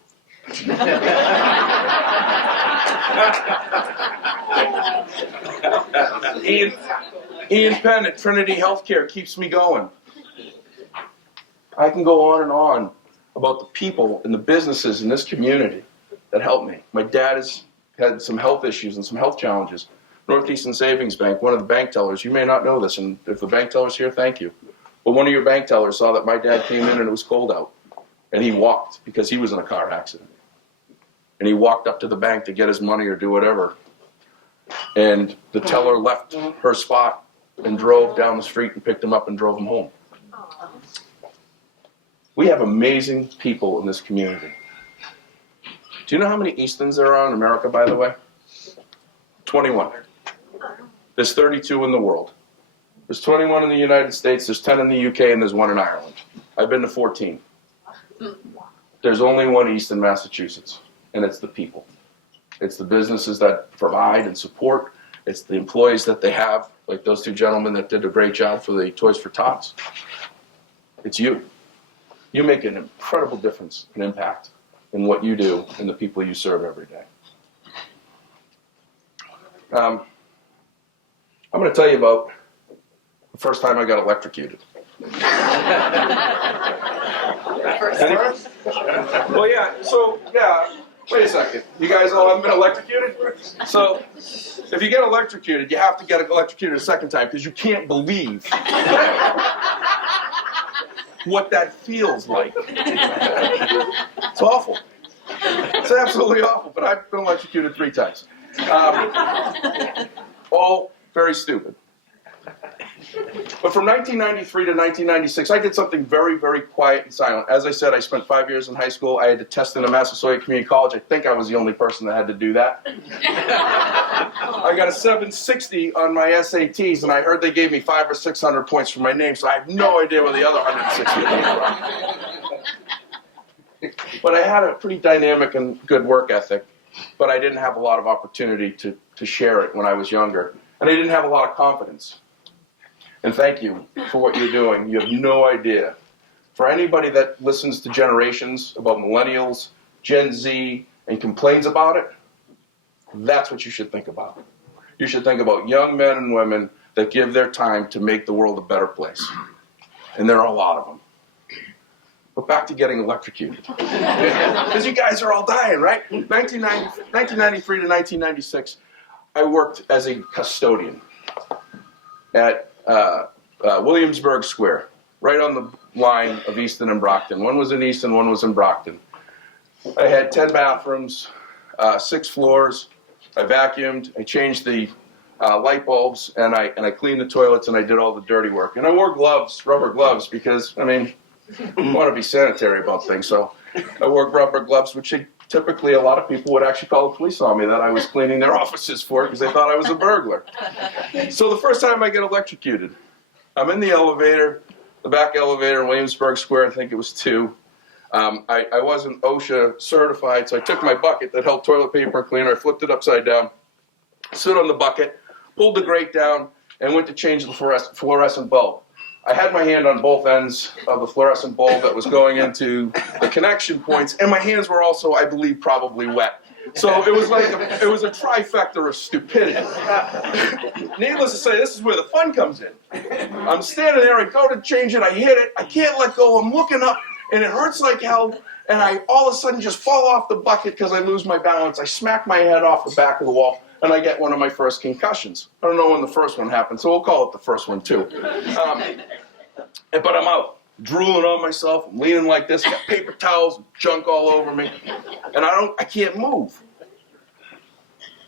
Ian Penn at Trinity Healthcare keeps me going. I can go on and on about the people and the businesses in this community that help me. My dad has had some health issues and some health challenges. Northeastern Savings Bank, one of the bank tellers, you may not know this, and if the bank teller's here, thank you. But one of your bank tellers saw that my dad came in and it was cold out. And he walked because he was in a car accident. And he walked up to the bank to get his money or do whatever. And the teller left her spot and drove down the street and picked him up and drove him home. We have amazing people in this community. Do you know how many Eastons there are in America, by the way? 21. There's 32 in the world. There's 21 in the United States, there's 10 in the UK, and there's 1 in Ireland. I've been to 14. There's only one East in Massachusetts, and it's the people. It's the businesses that provide and support. It's the employees that they have, like those two gentlemen that did a great job for the Toys for Tots. It's you. You make an incredible difference and impact in what you do and the people you serve every day. I'm going to tell you about the first time I got electrocuted. Well, yeah, wait a second. You guys all haven't been electrocuted? So, if you get electrocuted, you have to get electrocuted a second time because you can't believe what that feels like. It's awful. It's absolutely awful, but I've been electrocuted 3 times. All very stupid. But from 1993 to 1996, I did something very, very quiet and silent. As I said, I spent 5 years in high school. I had to test into Massasoit Community College. I think I was the only person that had to do that. I got a 760 on my SATs, and I heard they gave me 500 or 600 points for my name, so I have no idea where the other 160 came from. But I had a pretty dynamic and good work ethic, but I didn't have a lot of opportunity to share it when I was younger. And I didn't have a lot of confidence. And thank you for what you're doing. You have no idea. For anybody that listens to generations about millennials, Gen Z, and complains about it, that's what you should think about. You should think about young men and women that give their time to make the world a better place. And there are a lot of them. But back to getting electrocuted. Because you guys are all dying, right? 1993 to 1996, I worked as a custodian at Williamsburg Square, right on the line of Easton and Brockton. One was in Easton, one was in Brockton. I had 10 bathrooms, 6 floors. I vacuumed, I changed the light bulbs, and I cleaned the toilets, and I did all the dirty work. And I wore gloves, rubber gloves, because, I mean, I want to be sanitary about things. So I wore rubber gloves, which typically a lot of people would actually call the police on me that I was cleaning their offices for because they thought I was a burglar. So the first time I get electrocuted, I'm in the elevator, the back elevator in Williamsburg Square, I think it was 2. I wasn't OSHA certified, so I took my bucket that held toilet paper and cleaner, I flipped it upside down, stood on the bucket, pulled the grate down, and went to change the fluorescent bulb. I had my hand on both ends of the fluorescent bulb that was going into the connection points, and my hands were also, I believe, probably wet. So it was like it was a trifecta of stupidity. Needless to say, this is where the fun comes in. I'm standing there, I go to change it, I hit it, I can't let go, I'm looking up, and it hurts like hell, and I all of a sudden just fall off the bucket because I lose my balance. I smack my head off the back of the wall, and I get one of my first concussions. I don't know when the first one happened, so we'll call it the first one too. But I'm out, drooling on myself, I'm leaning like this, got paper towels, junk all over me, and I can't move.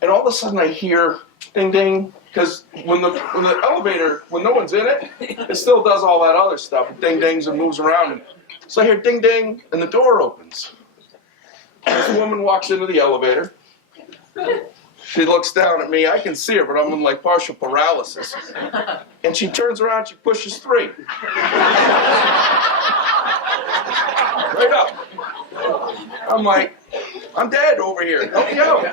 And all of a sudden I hear ding ding, because when the elevator, when no one's in it, it still does all that other stuff. It ding dings and moves around. So I hear ding ding, and the door opens. This woman walks into the elevator. She looks down at me. I can see her, but I'm in like partial paralysis. And she turns around, she pushes 3. Right up. I'm like, I'm dead over here. Help me out.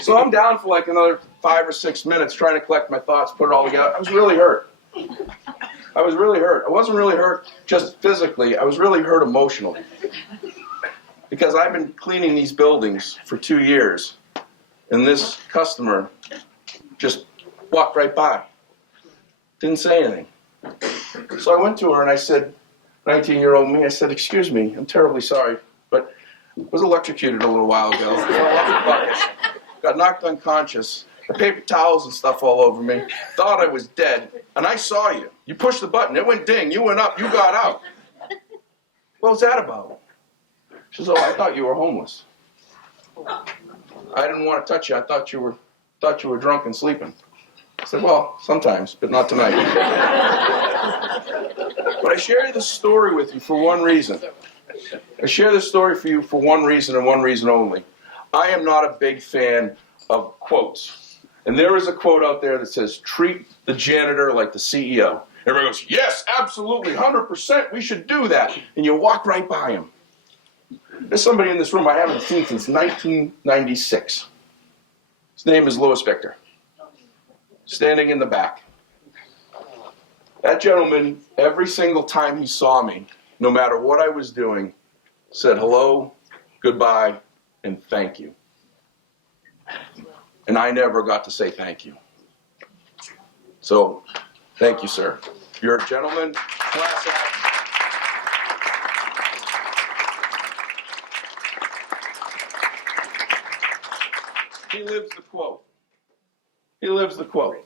So I'm down for like another 5 or 6 minutes trying to collect my thoughts, put it all together. I was really hurt. I was really hurt. I wasn't really hurt just physically. I was really hurt emotionally. Because I've been cleaning these buildings for 2 years. And this customer just walked right by. Didn't say anything. So I went to her and I said, 19-year-old me, I said, excuse me, I'm terribly sorry, but I was electrocuted a little while ago. Fell off the bucket, got knocked unconscious, the paper towels and stuff all over me, thought I was dead, and I saw you. You pushed the button, it went ding, you went up, you got out. What was that about? She says, oh, I thought you were homeless. I didn't want to touch you. I thought you were drunk and sleeping. I said, well, sometimes, but not tonight. But I share this story with you for one reason, I share this story for you for one reason and one reason only. I am not a big fan of quotes. And there is a quote out there that says, treat the janitor like the CEO. Everybody goes, yes, absolutely, 100%, we should do that. And you walk right by him. There's somebody in this room I haven't seen since 1996. His name is Louis Victor, standing in the back. That gentleman, every single time he saw me, no matter what I was doing, said hello, goodbye, and thank you. And I never got to say thank you. So, thank you, sir. You're a gentleman, class act. He lives the quote. He lives the quote.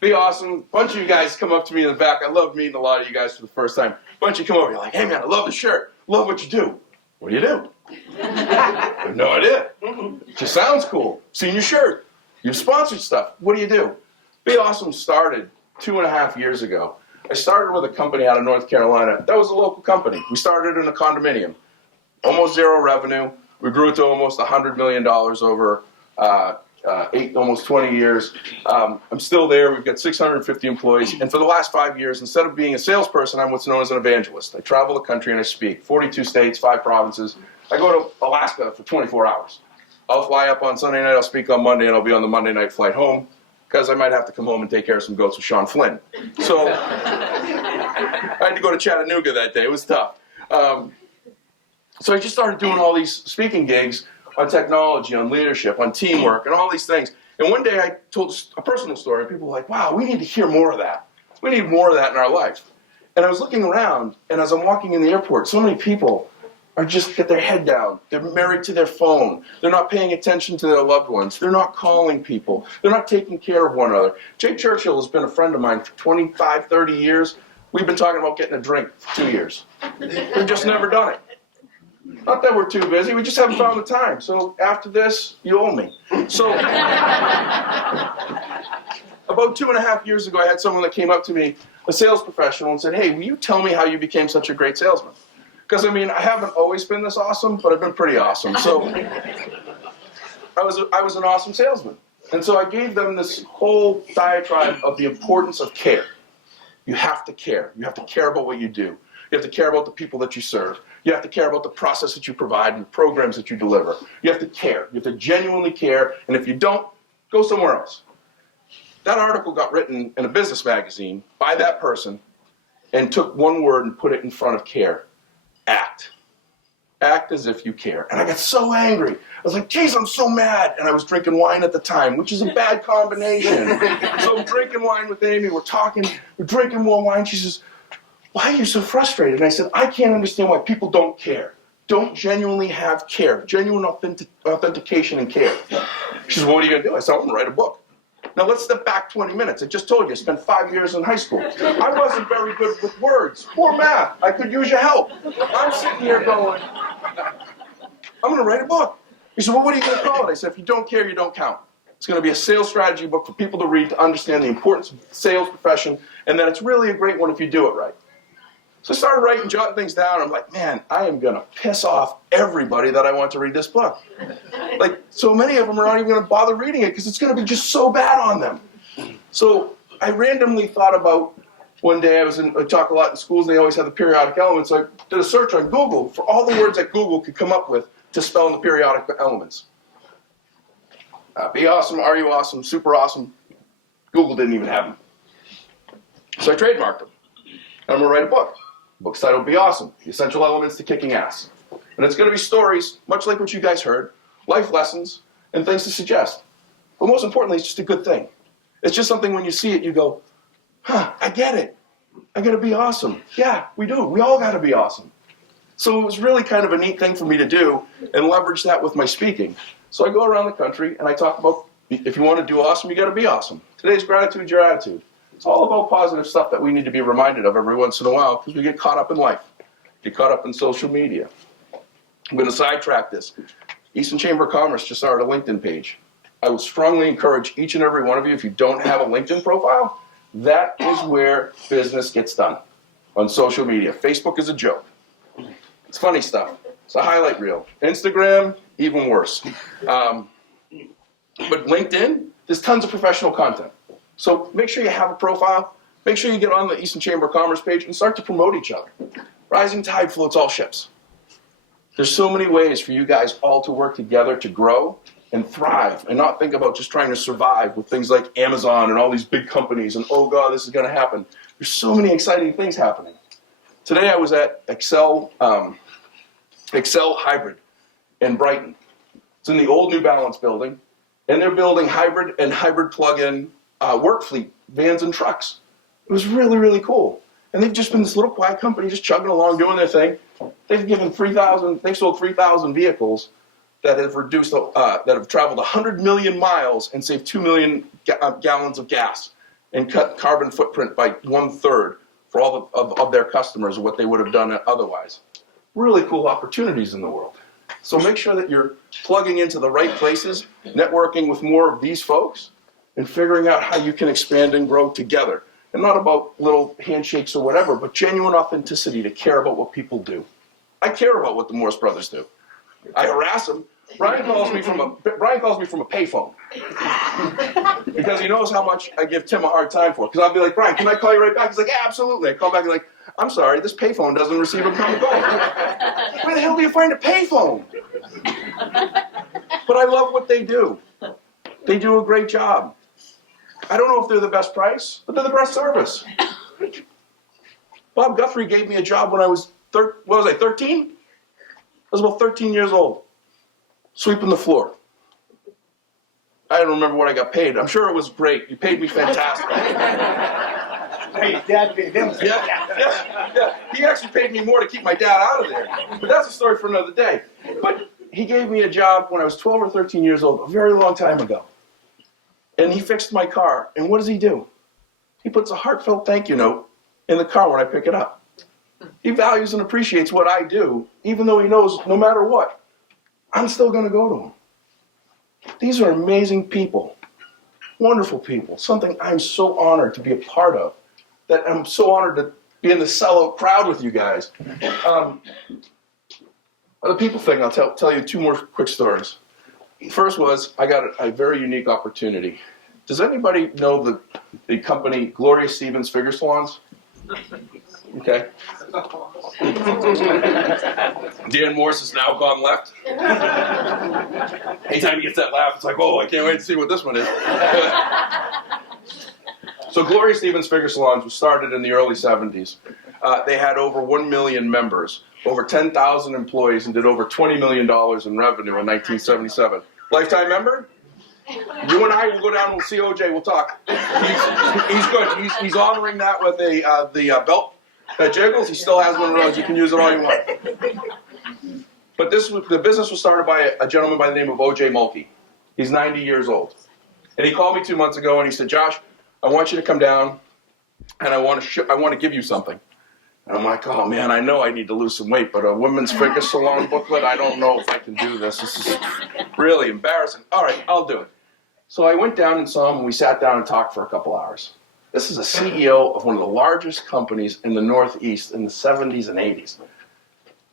Be awesome. A bunch of you guys come up to me in the back. I love meeting a lot of you guys for the first time. A bunch of you come over, you're like, hey man, I love the shirt. Love what you do. What do you do? I have no idea. It just sounds cool. Seen your shirt. You've sponsored stuff. What do you do? Be Awesome started 2.5 years ago. I started with a company out of North Carolina. That was a local company. We started in a condominium. Almost zero revenue. We grew it to almost $100 million over almost 20 years. I'm still there. We've got 650 employees. And for the last 5 years, instead of being a salesperson, I'm what's known as an evangelist. I travel the country and I speak. 42 states, 5 provinces. I go to Alaska for 24 hours. I'll fly up on Sunday night, I'll speak on Monday, and I'll be on the Monday night flight home because I might have to come home and take care of some goats with Sean Flynn. So I had to go to Chattanooga that day. It was tough. So I just started doing all these speaking gigs on technology, on leadership, on teamwork, and all these things. And one day I told a personal story, and people were like, wow, we need to hear more of that. We need more of that in our life. And I was looking around, and as I'm walking in the airport, so many people are just get their head down. They're married to their phone. They're not paying attention to their loved ones. They're not calling people. They're not taking care of one another. Jake Churchill has been a friend of mine for 25, 30 years. We've been talking about getting a drink for 2 years. We've just never done it. Not that we're too busy, we just haven't found the time. So after this, you owe me. So about 2.5 years ago, I had someone that came up to me, a sales professional, and said, hey, will you tell me how you became such a great salesman? Because, I mean, I haven't always been this awesome, but I've been pretty awesome. So I was an awesome salesman. And so I gave them this whole diatribe of the importance of care. You have to care. You have to care about what you do. You have to care about the people that you serve. You have to care about the process that you provide and the programs that you deliver. You have to care. You have to genuinely care. And if you don't, go somewhere else. That article got written in a business magazine by that person and took one word and put it in front of care. Act. Act as if you care. And I got so angry. I was like, geez, I'm so mad. And I was drinking wine at the time, which is a bad combination. So I'm drinking wine with Amy. We're talking. We're drinking more wine. She says, why are you so frustrated? And I said, I can't understand why people don't care. Don't genuinely have care. Genuine authentication and care. She says, well, what are you going to do? I said, I'm going to write a book. Now let's step back 20 minutes. I just told you, I spent 5 years in high school. I wasn't very good with words or math. I could use your help. I'm sitting here going, I'm going to write a book. He said, well, what are you going to call it? I said, if you don't care, you don't count. It's going to be a sales strategy book for people to read to understand the importance of the sales profession, and then it's really a great one if you do it right. So I started writing, jotting things down. I'm like, man, I am going to piss off everybody that I want to read this book. Like, so many of them are not even going to bother reading it because it's going to be just so bad on them. So I randomly thought about, one day I talk a lot in schools, and they always have the periodic elements. So I did a search on Google for all the words that Google could come up with to spell in the periodic elements. Be awesome, are you awesome, super awesome. Google didn't even have them. So I trademarked them. And I'm going to write a book. The book's title will be Awesome, The Essential Elements to Kicking Ass. And it's going to be stories, much like what you guys heard, life lessons, and things to suggest. But most importantly, it's just a good thing. It's just something when you see it, you go, huh, I get it. I got to be awesome. Yeah, we do. We all got to be awesome. So it was really kind of a neat thing for me to do and leverage that with my speaking. So I go around the country and I talk about, if you want to do awesome, you got to be awesome. Today's gratitude, your attitude. It's all about positive stuff that we need to be reminded of every once in a while because we get caught up in life, get caught up in social media. I'm going to sidetrack this. Easton Chamber of Commerce just started a LinkedIn page. I would strongly encourage each and every one of you, if you don't have a LinkedIn profile, that is where business gets done, on social media. Facebook is a joke. It's funny stuff. It's a highlight reel. Instagram, even worse. But LinkedIn, there's tons of professional content. So make sure you have a profile. Make sure you get on the Easton Chamber of Commerce page and start to promote each other. Rising tide floats all ships. There's so many ways for you guys all to work together to grow and thrive and not think about just trying to survive with things like Amazon and all these big companies and, oh God, this is going to happen. There's so many exciting things happening. Today I was at Excel Hybrid in Brighton. It's in the old New Balance building, and they're building hybrid and hybrid plug-in work fleet vans and trucks. It was really, really cool. And they've just been this little quiet company just chugging along, doing their thing. They've sold 3,000 vehicles that have that have traveled 100 million miles and saved 2 million gallons of gas and cut carbon footprint by 1/3 for all of their customers, what they would have done otherwise. Really cool opportunities in the world. So make sure that you're plugging into the right places, networking with more of these folks, and figuring out how you can expand and grow together. And not about little handshakes or whatever, but genuine authenticity to care about what people do. I care about what the Morse brothers do. I harass them. Brian calls me from a payphone because he knows how much I give Tim a hard time for. Because I'll be like, Brian, can I call you right back? He's like, yeah, absolutely. I call back and like, I'm sorry, this payphone doesn't receive a common call. Where the hell do you find a payphone? But I love what they do. They do a great job. I don't know if they're the best price, but they're the best service. Bob Guthrie gave me a job when I was 13? I was about 13 years old, sweeping the floor. I don't remember what I got paid. I'm sure it was great. You paid me fantastic. Hey, Dad paid him. Yeah. He actually paid me more to keep my dad out of there. But that's a story for another day. But he gave me a job when I was 12 or 13 years old, a very long time ago. And he fixed my car. And what does he do? He puts a heartfelt thank you note in the car when I pick it up. He values and appreciates what I do, even though he knows no matter what, I'm still going to go to him. These are amazing people, wonderful people, something I'm so honored to be a part of, that I'm so honored to be in the sellout crowd with you guys. The people thing, I'll tell you two more quick stories. First was, I got a very unique opportunity. Does anybody know the company Gloria Stevens Figure Salons? Okay. Dan Morse has now gone left. Anytime he gets that laugh, it's like, oh, I can't wait to see what this one is. So Gloria Stevens Figure Salons was started in the early 70s. They had over 1 million members, over 10,000 employees, and did over $20 million in revenue in 1977. Lifetime member? You and I will go down and we'll see OJ, we'll talk. He's good. He's honoring that with the belt that jiggles. He still has one of those. You can use it all you want. But the business was started by a gentleman by the name of OJ Mulkey. He's 90 years old. And he called me 2 months ago and he said, Josh, I want you to come down and I want to give you something. And I'm like, oh man, I know I need to lose some weight, but a women's figure salon booklet, I don't know if I can do this. This is really embarrassing. All right, I'll do it. So I went down and saw him and we sat down and talked for a couple hours. This is a CEO of one of the largest companies in the Northeast in the 70s and 80s.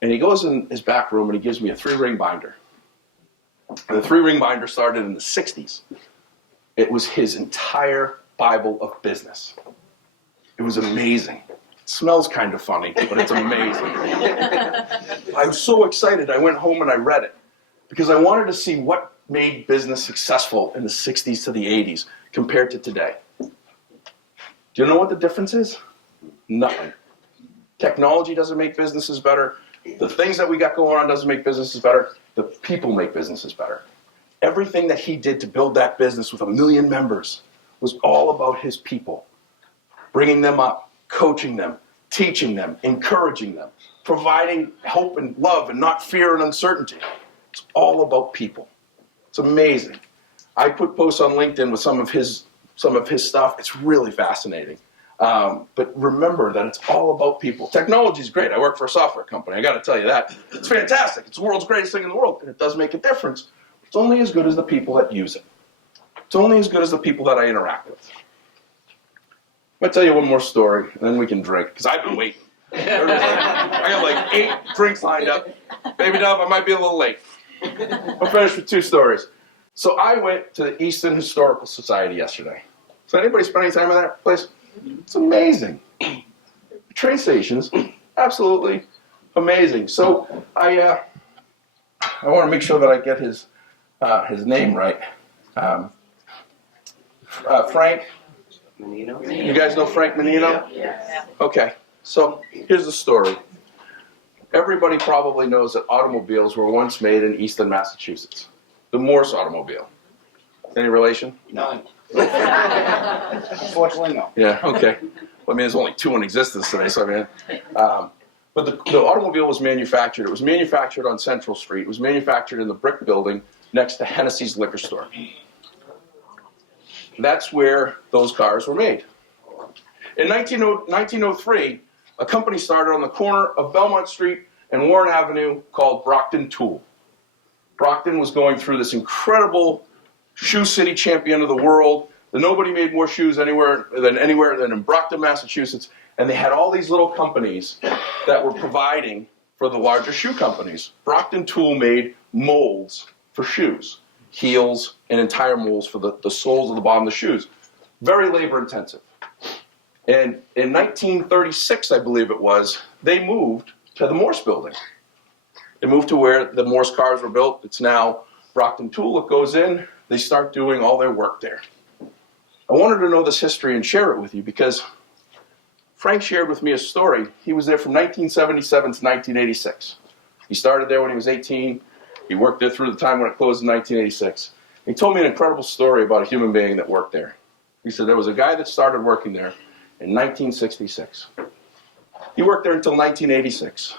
And he goes in his back room and he gives me a 3-ring binder. And the 3-ring binder started in the 60s. It was his entire Bible of business. It was amazing. It smells kind of funny, but it's amazing. I was so excited. I went home and I read it because I wanted to see what made business successful in the 60s to the 80s compared to today. Do you know what the difference is? Nothing. Technology doesn't make businesses better. The things that we got going on doesn't make businesses better. The people make businesses better. Everything that he did to build that business with 1 million members was all about his people. Bringing them up, coaching them, teaching them, encouraging them, providing hope and love and not fear and uncertainty. It's all about people. It's amazing. I put posts on LinkedIn with some of his stuff. It's really fascinating. But remember that it's all about people. Technology is great. I work for a software company. I got to tell you that. It's fantastic. It's the world's greatest thing in the world, and it does make a difference. It's only as good as the people that use it. It's only as good as the people that I interact with. I'm going to tell you one more story, and then we can drink, because I've been waiting. I got like 8 drinks lined up. Baby Dove, I might be a little late. I'll finish with 2 stories. So I went to the Easton Historical Society yesterday. So anybody spend any time in that place? It's amazing. The train stations, absolutely amazing. So I want to make sure that I get his name right. Frank Menino? You guys know Frank Menino? Yes. Okay, so here's the story. Everybody probably knows that automobiles were once made in Easton, Massachusetts. The Morse automobile. Any relation? None. Unfortunately, no. Yeah, okay. Well, I mean, there's only 2 in existence today, so I mean, but the automobile was manufactured. It was manufactured on Central Street. It was manufactured in the brick building next to Hennessy's liquor store. That's where those cars were made. In 1903, a company started on the corner of Belmont Street and Warren Avenue called Brockton Tool. Brockton was going through this incredible shoe city champion of the world. Nobody made more shoes anywhere than in Brockton, Massachusetts. And they had all these little companies that were providing for the larger shoe companies. Brockton Tool made molds for shoes, heels, and entire molds for the soles of the bottom of the shoes. Very labor intensive. And in 1936, I believe it was, they moved to the Morse building. They moved to where the Morse cars were built. It's now Brockton Tool. It goes in, they start doing all their work there. I wanted to know this history and share it with you because Frank shared with me a story. He was there from 1977 to 1986. He started there when he was 18. He worked there through the time when it closed in 1986. He told me an incredible story about a human being that worked there. He said there was a guy that started working there in 1966. He worked there until 1986.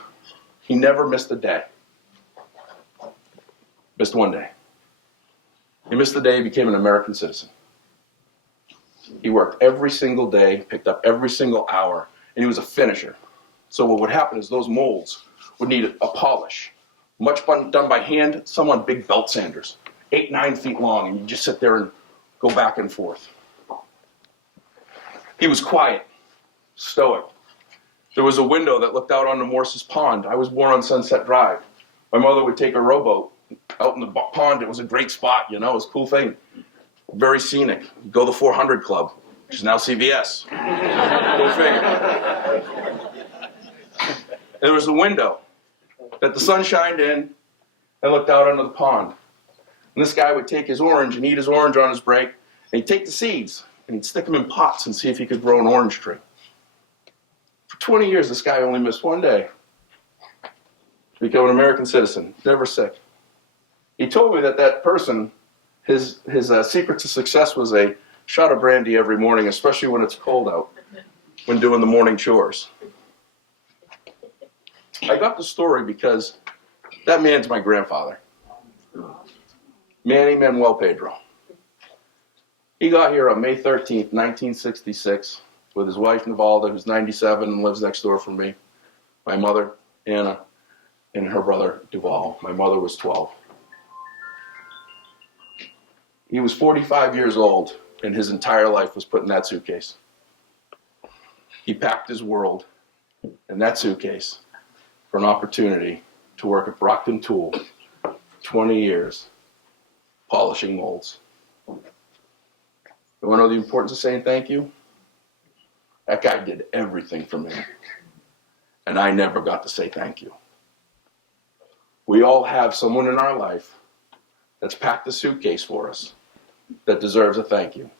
He never missed a day. Missed one day. He missed the day he became an American citizen. He worked every single day, picked up every single hour, and he was a finisher. So what would happen is those molds would need a polish. Much done by hand, some on big belt sanders, 8, 9 feet long, and you just sit there and go back and forth. He was quiet, stoic. There was a window that looked out onto Morse's Pond. I was born on Sunset Drive. My mother would take a rowboat out in the pond. It was a great spot, you know, it was a cool thing. Very scenic. You go to the 400 Club, which is now CVS. Go figure. There was a window that the sun shined in and looked out onto the pond. And this guy would take his orange and eat his orange on his break, and he'd take the seeds and he'd stick them in pots and see if he could grow an orange tree. For 20 years, this guy only missed one day to become an American citizen, never sick. He told me that person, his secret to success was a shot of brandy every morning, especially when it's cold out, when doing the morning chores. I got the story because that man's my grandfather, Manny Manuel Pedro. He got here on May 13th, 1966, with his wife Navalda, who's 97 and lives next door from me, my mother, Anna, and her brother, Duval. My mother was 12. He was 45 years old, and his entire life was put in that suitcase. He packed his world in that suitcase for an opportunity to work at Brockton Tool, 20 years, polishing molds. You want to know the importance of saying thank you? That guy did everything for me, and I never got to say thank you. We all have someone in our life that's packed the suitcase for us that deserves a thank you.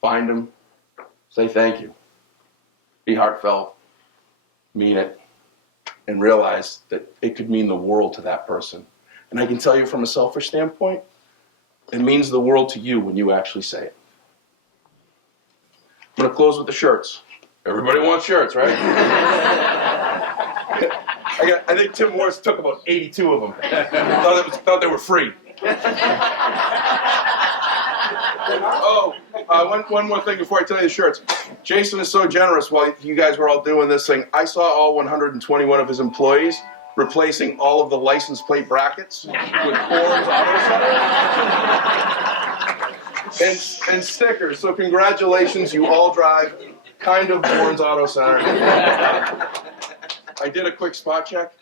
Find them, say thank you. Be heartfelt, mean it, and realize that it could mean the world to that person. And I can tell you from a selfish standpoint, it means the world to you when you actually say it. I'm going to close with the shirts. Everybody wants shirts, right? I think Tim Morris took about 82 of them. Thought they were free. One more thing before I tell you the shirts. Jason is so generous while you guys were all doing this thing. I saw all 121 of his employees replacing all of the license plate brackets with Coors Auto Center and stickers. So congratulations, you all drive kind of Bourne's Auto Center. I did a quick spot check.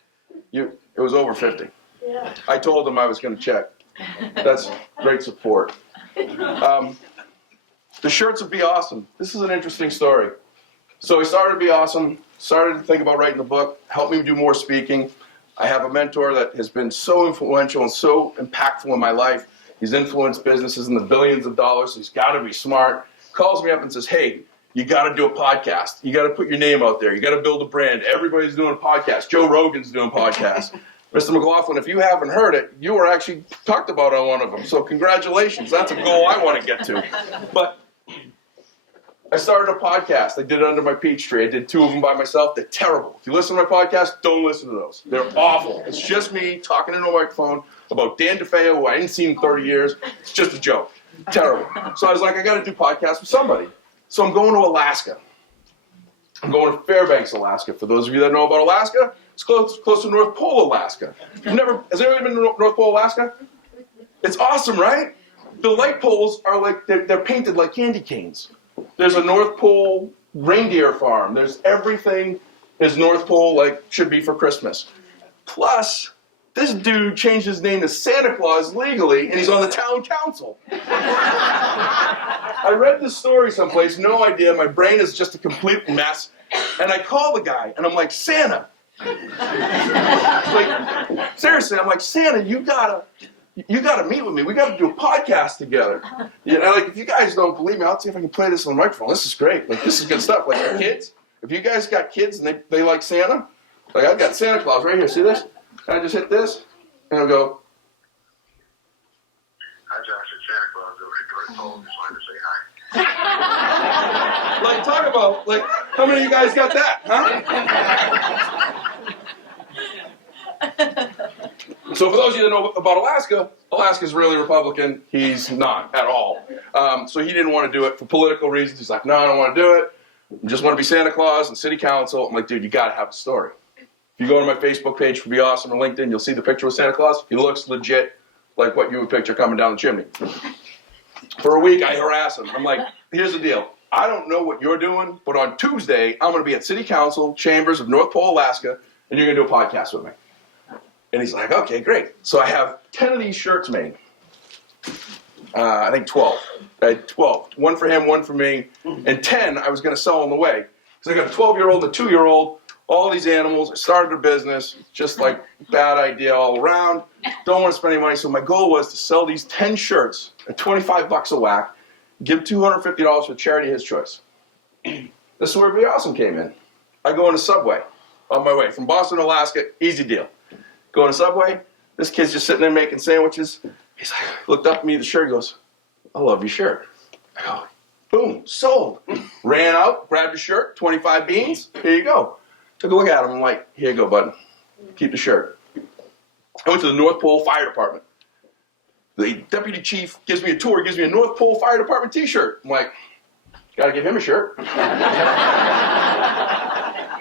It was over 50. I told them I was going to check. That's great support. The shirts would be awesome. This is an interesting story. So I started to be awesome, started to think about writing a book, helped me do more speaking. I have a mentor that has been so influential and so impactful in my life. He's influenced businesses in the billions of dollars, so he's got to be smart. Calls me up and says, hey, you got to do a podcast. You got to put your name out there. You got to build a brand. Everybody's doing a podcast. Joe Rogan's doing podcasts. Mr. McLaughlin, if you haven't heard it, you were actually talked about on one of them. So congratulations. That's a goal I want to get to. But I started a podcast. I did it under my peach tree. I did 2 of them by myself. They're terrible. If you listen to my podcast, don't listen to those. They're awful. It's just me talking into a microphone about Dan DeFeo, who I hadn't seen in 30 years. It's just a joke. Terrible. So I was like, I got to do podcasts with somebody. So I'm going to Alaska. I'm going to Fairbanks, Alaska. For those of you that know about Alaska, it's close to North Pole, Alaska. Has anybody been to North Pole, Alaska? It's awesome, right? The light poles are like, they're painted like candy canes. There's a North Pole reindeer farm. There's everything is North Pole like should be for Christmas. Plus, this dude changed his name to Santa Claus legally, and he's on the town council. I read this story someplace, no idea. My brain is just a complete mess. And I call the guy, and I'm like, Santa. Like, seriously, I'm like, Santa, you gotta meet with me. We gotta do a podcast together. You know, like, if you guys don't believe me, I'll see if I can play this on the microphone. This is great. Like, this is good stuff. Like, for kids, if you guys got kids and they like Santa, like, I've got Santa Claus right here. See this? I just hit this, and I'll go. Hi, Josh. It's Santa Claus over at North Pole. Just wanted to say hi. Like, talk about, like, how many of you guys got that, huh? So for those of you that know about Alaska, Alaska's really Republican. He's not at all. So he didn't want to do it for political reasons. He's like, no, I don't want to do it. I just want to be Santa Claus and city council. I'm like, dude, you got to have a story. If you go to my Facebook page for Be Awesome or LinkedIn, you'll see the picture of Santa Claus. He looks legit like what you would picture coming down the chimney. For a week, I harass him. I'm like, here's the deal. I don't know what you're doing, but on Tuesday, I'm going to be at City Council Chambers of North Pole, Alaska, and you're going to do a podcast with me. And he's like, okay, great. So I have 10 of these shirts made. I think 12. I had 12. One for him, one for me. And 10 I was going to sell on the way. Because I got a 12-year-old and a 2-year-old, all these animals. I started a business, just like bad idea all around. Don't want to spend any money. So my goal was to sell these 10 shirts at $25 a whack, give $250 for charity of his choice. This is where Be Awesome came in. I go on a Subway on my way from Boston to Alaska, easy deal. Go on a Subway, this kid's just sitting there making sandwiches. He's like, looked up at me, the shirt, goes, I love your shirt. I go, boom, sold. Ran out, grabbed the shirt, 25 beans, here you go. Took a look at him, I'm like, here you go, bud. Keep the shirt. I went to the North Pole Fire Department. The deputy chief gives me a tour, gives me a North Pole Fire Department t-shirt. I'm like, gotta give him a shirt.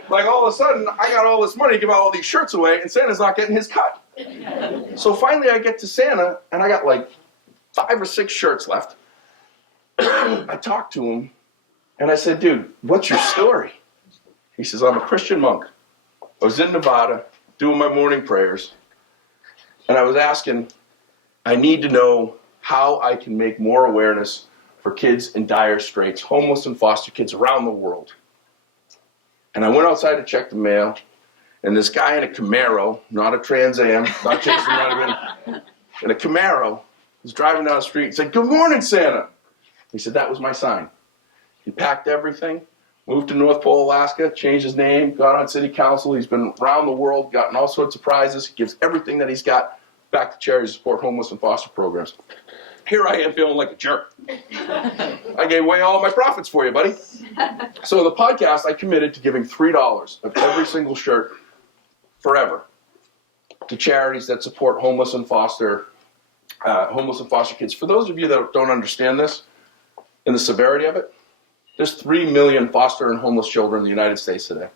Like, all of a sudden, I got all this money to give out all these shirts away, and Santa's not getting his cut. So finally I get to Santa, and I got like 5 or 6 shirts left. I talked to him, and I said, dude, what's your story? He says, I'm a Christian monk. I was in Nevada doing my morning prayers, and I was asking, I need to know how I can make more awareness for kids in dire straits, homeless and foster kids around the world. And I went outside to check the mail, and this guy in a Camaro, not a Trans Am, not chasing around in a Camaro, was driving down the street and said, good morning, Santa. He said, that was my sign. He packed everything, moved to North Pole, Alaska, changed his name, got on city council. He's been around the world, gotten all sorts of prizes. He gives everything that he's got back to charity to support homeless and foster programs. Here I am feeling like a jerk. I gave away all my profits for you, buddy. So the podcast, I committed to giving $3 of every single shirt forever to charities that support homeless and foster kids. For those of you that don't understand this and the severity of it, there's 3 million foster and homeless children in the United States today.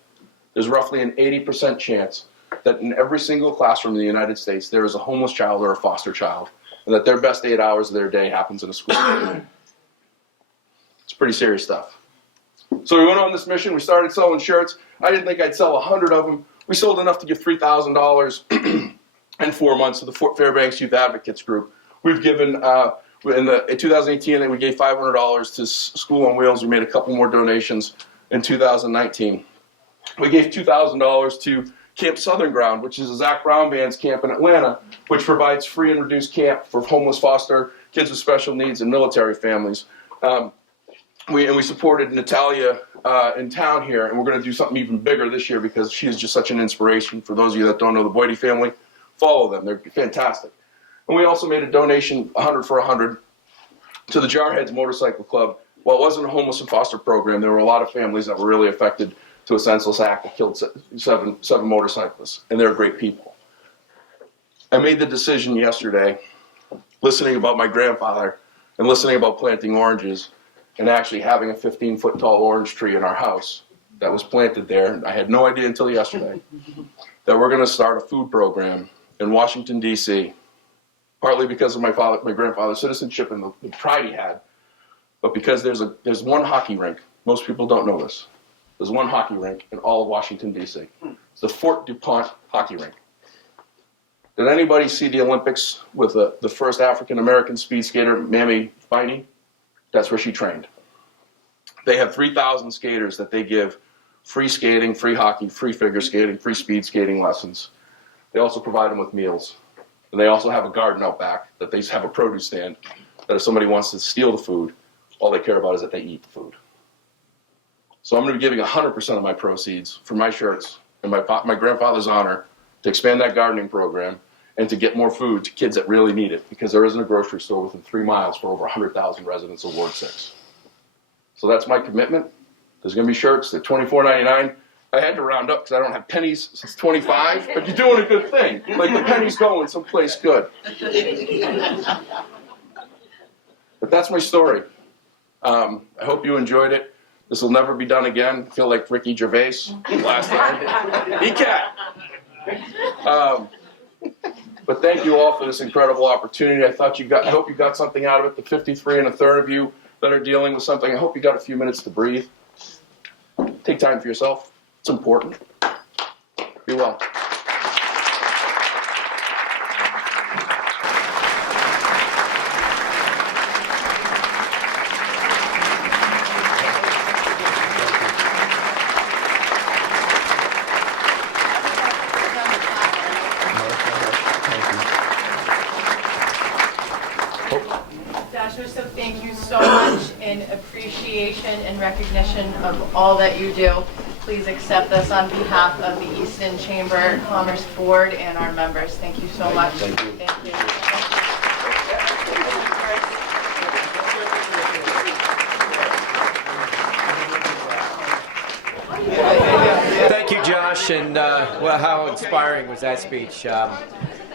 There's roughly an 80% chance that in every single classroom in the United States there is a homeless child or a foster child, and that their best 8 hours of their day happens in a school. It's pretty serious stuff. So we went on this mission. We started selling shirts. I didn't think I'd sell 100 of them. We sold enough to give $3,000 in 4 months to the Fairbanks Youth Advocates Group. We've given, in 2018, we gave $500 to School on Wheels. We made a couple more donations in 2019. We gave $2,000 to Camp Southern Ground, which is a Zach Brown Band's camp in Atlanta, which provides free and reduced camp for homeless foster kids with special needs and military families. We supported Natalia in town here, and we're going to do something even bigger this year because she is just such an inspiration. For those of you that don't know the Boydie family, follow them. They're fantastic. And we also made a donation, 100 for 100, to the Jarheads Motorcycle Club. While it wasn't a homeless and foster program, there were a lot of families that were really affected to a senseless act that killed seven motorcyclists, and they're great people. I made the decision yesterday, listening about my grandfather and listening about planting oranges, and actually having a 15-foot tall orange tree in our house that was planted there. I had no idea until yesterday that we're going to start a food program in Washington, D.C., partly because of my grandfather's citizenship and the pride he had, but because there's one hockey rink. Most people don't know this. There's one hockey rink in all of Washington, D.C. It's the Fort DuPont hockey rink. Did anybody see the Olympics with the first African-American speed skater, Mamie Finey? That's where she trained. They have 3,000 skaters that they give free skating, free hockey, free figure skating, free speed skating lessons. They also provide them with meals. And they also have a garden out back that they have a produce stand that if somebody wants to steal the food, all they care about is that they eat the food. So I'm going to be giving 100% of my proceeds for my shirts in my grandfather's honor to expand that gardening program and to get more food to kids that really need it, because there isn't a grocery store within 3 miles for over 100,000 residents of Ward 6. So that's my commitment. There's going to be shirts. They're $24.99. I had to round up because I don't have pennies since 25, but you're doing a good thing. Like the pennies going someplace good. But that's my story. I hope you enjoyed it. This will never be done again. I feel like Ricky Gervais last time. E-Cat! But thank you all for this incredible opportunity. I hope you got something out of it. The 53 and a third of you that are dealing with something, I hope you got a few minutes to breathe. Take time for yourself. It's important. Be well. Joshua, so thank you so much in appreciation and recognition of all that you do. Please accept this on behalf of the Easton Chamber of Commerce Board and our members. Thank you so much. Thank you. Thank you. Thank you, Josh, and well, how inspiring was that speech?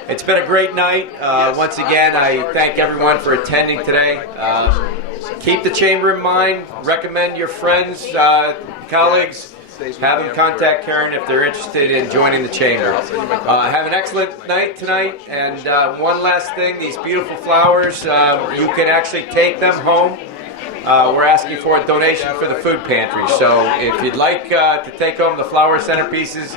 It's been a great night. Once again, I thank everyone for attending today. Keep the chamber in mind. Recommend your friends, colleagues. Have them contact Karen if they're interested in joining the chamber. Have an excellent night tonight. And one last thing, these beautiful flowers, you can actually take them home. We're asking for a donation for the food pantry. So if you'd like to take home the flower centerpieces,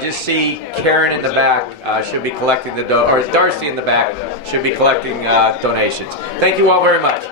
just see Karen in the back. She'll be collecting or Darcy in the back should be collecting donations. Thank you all very much.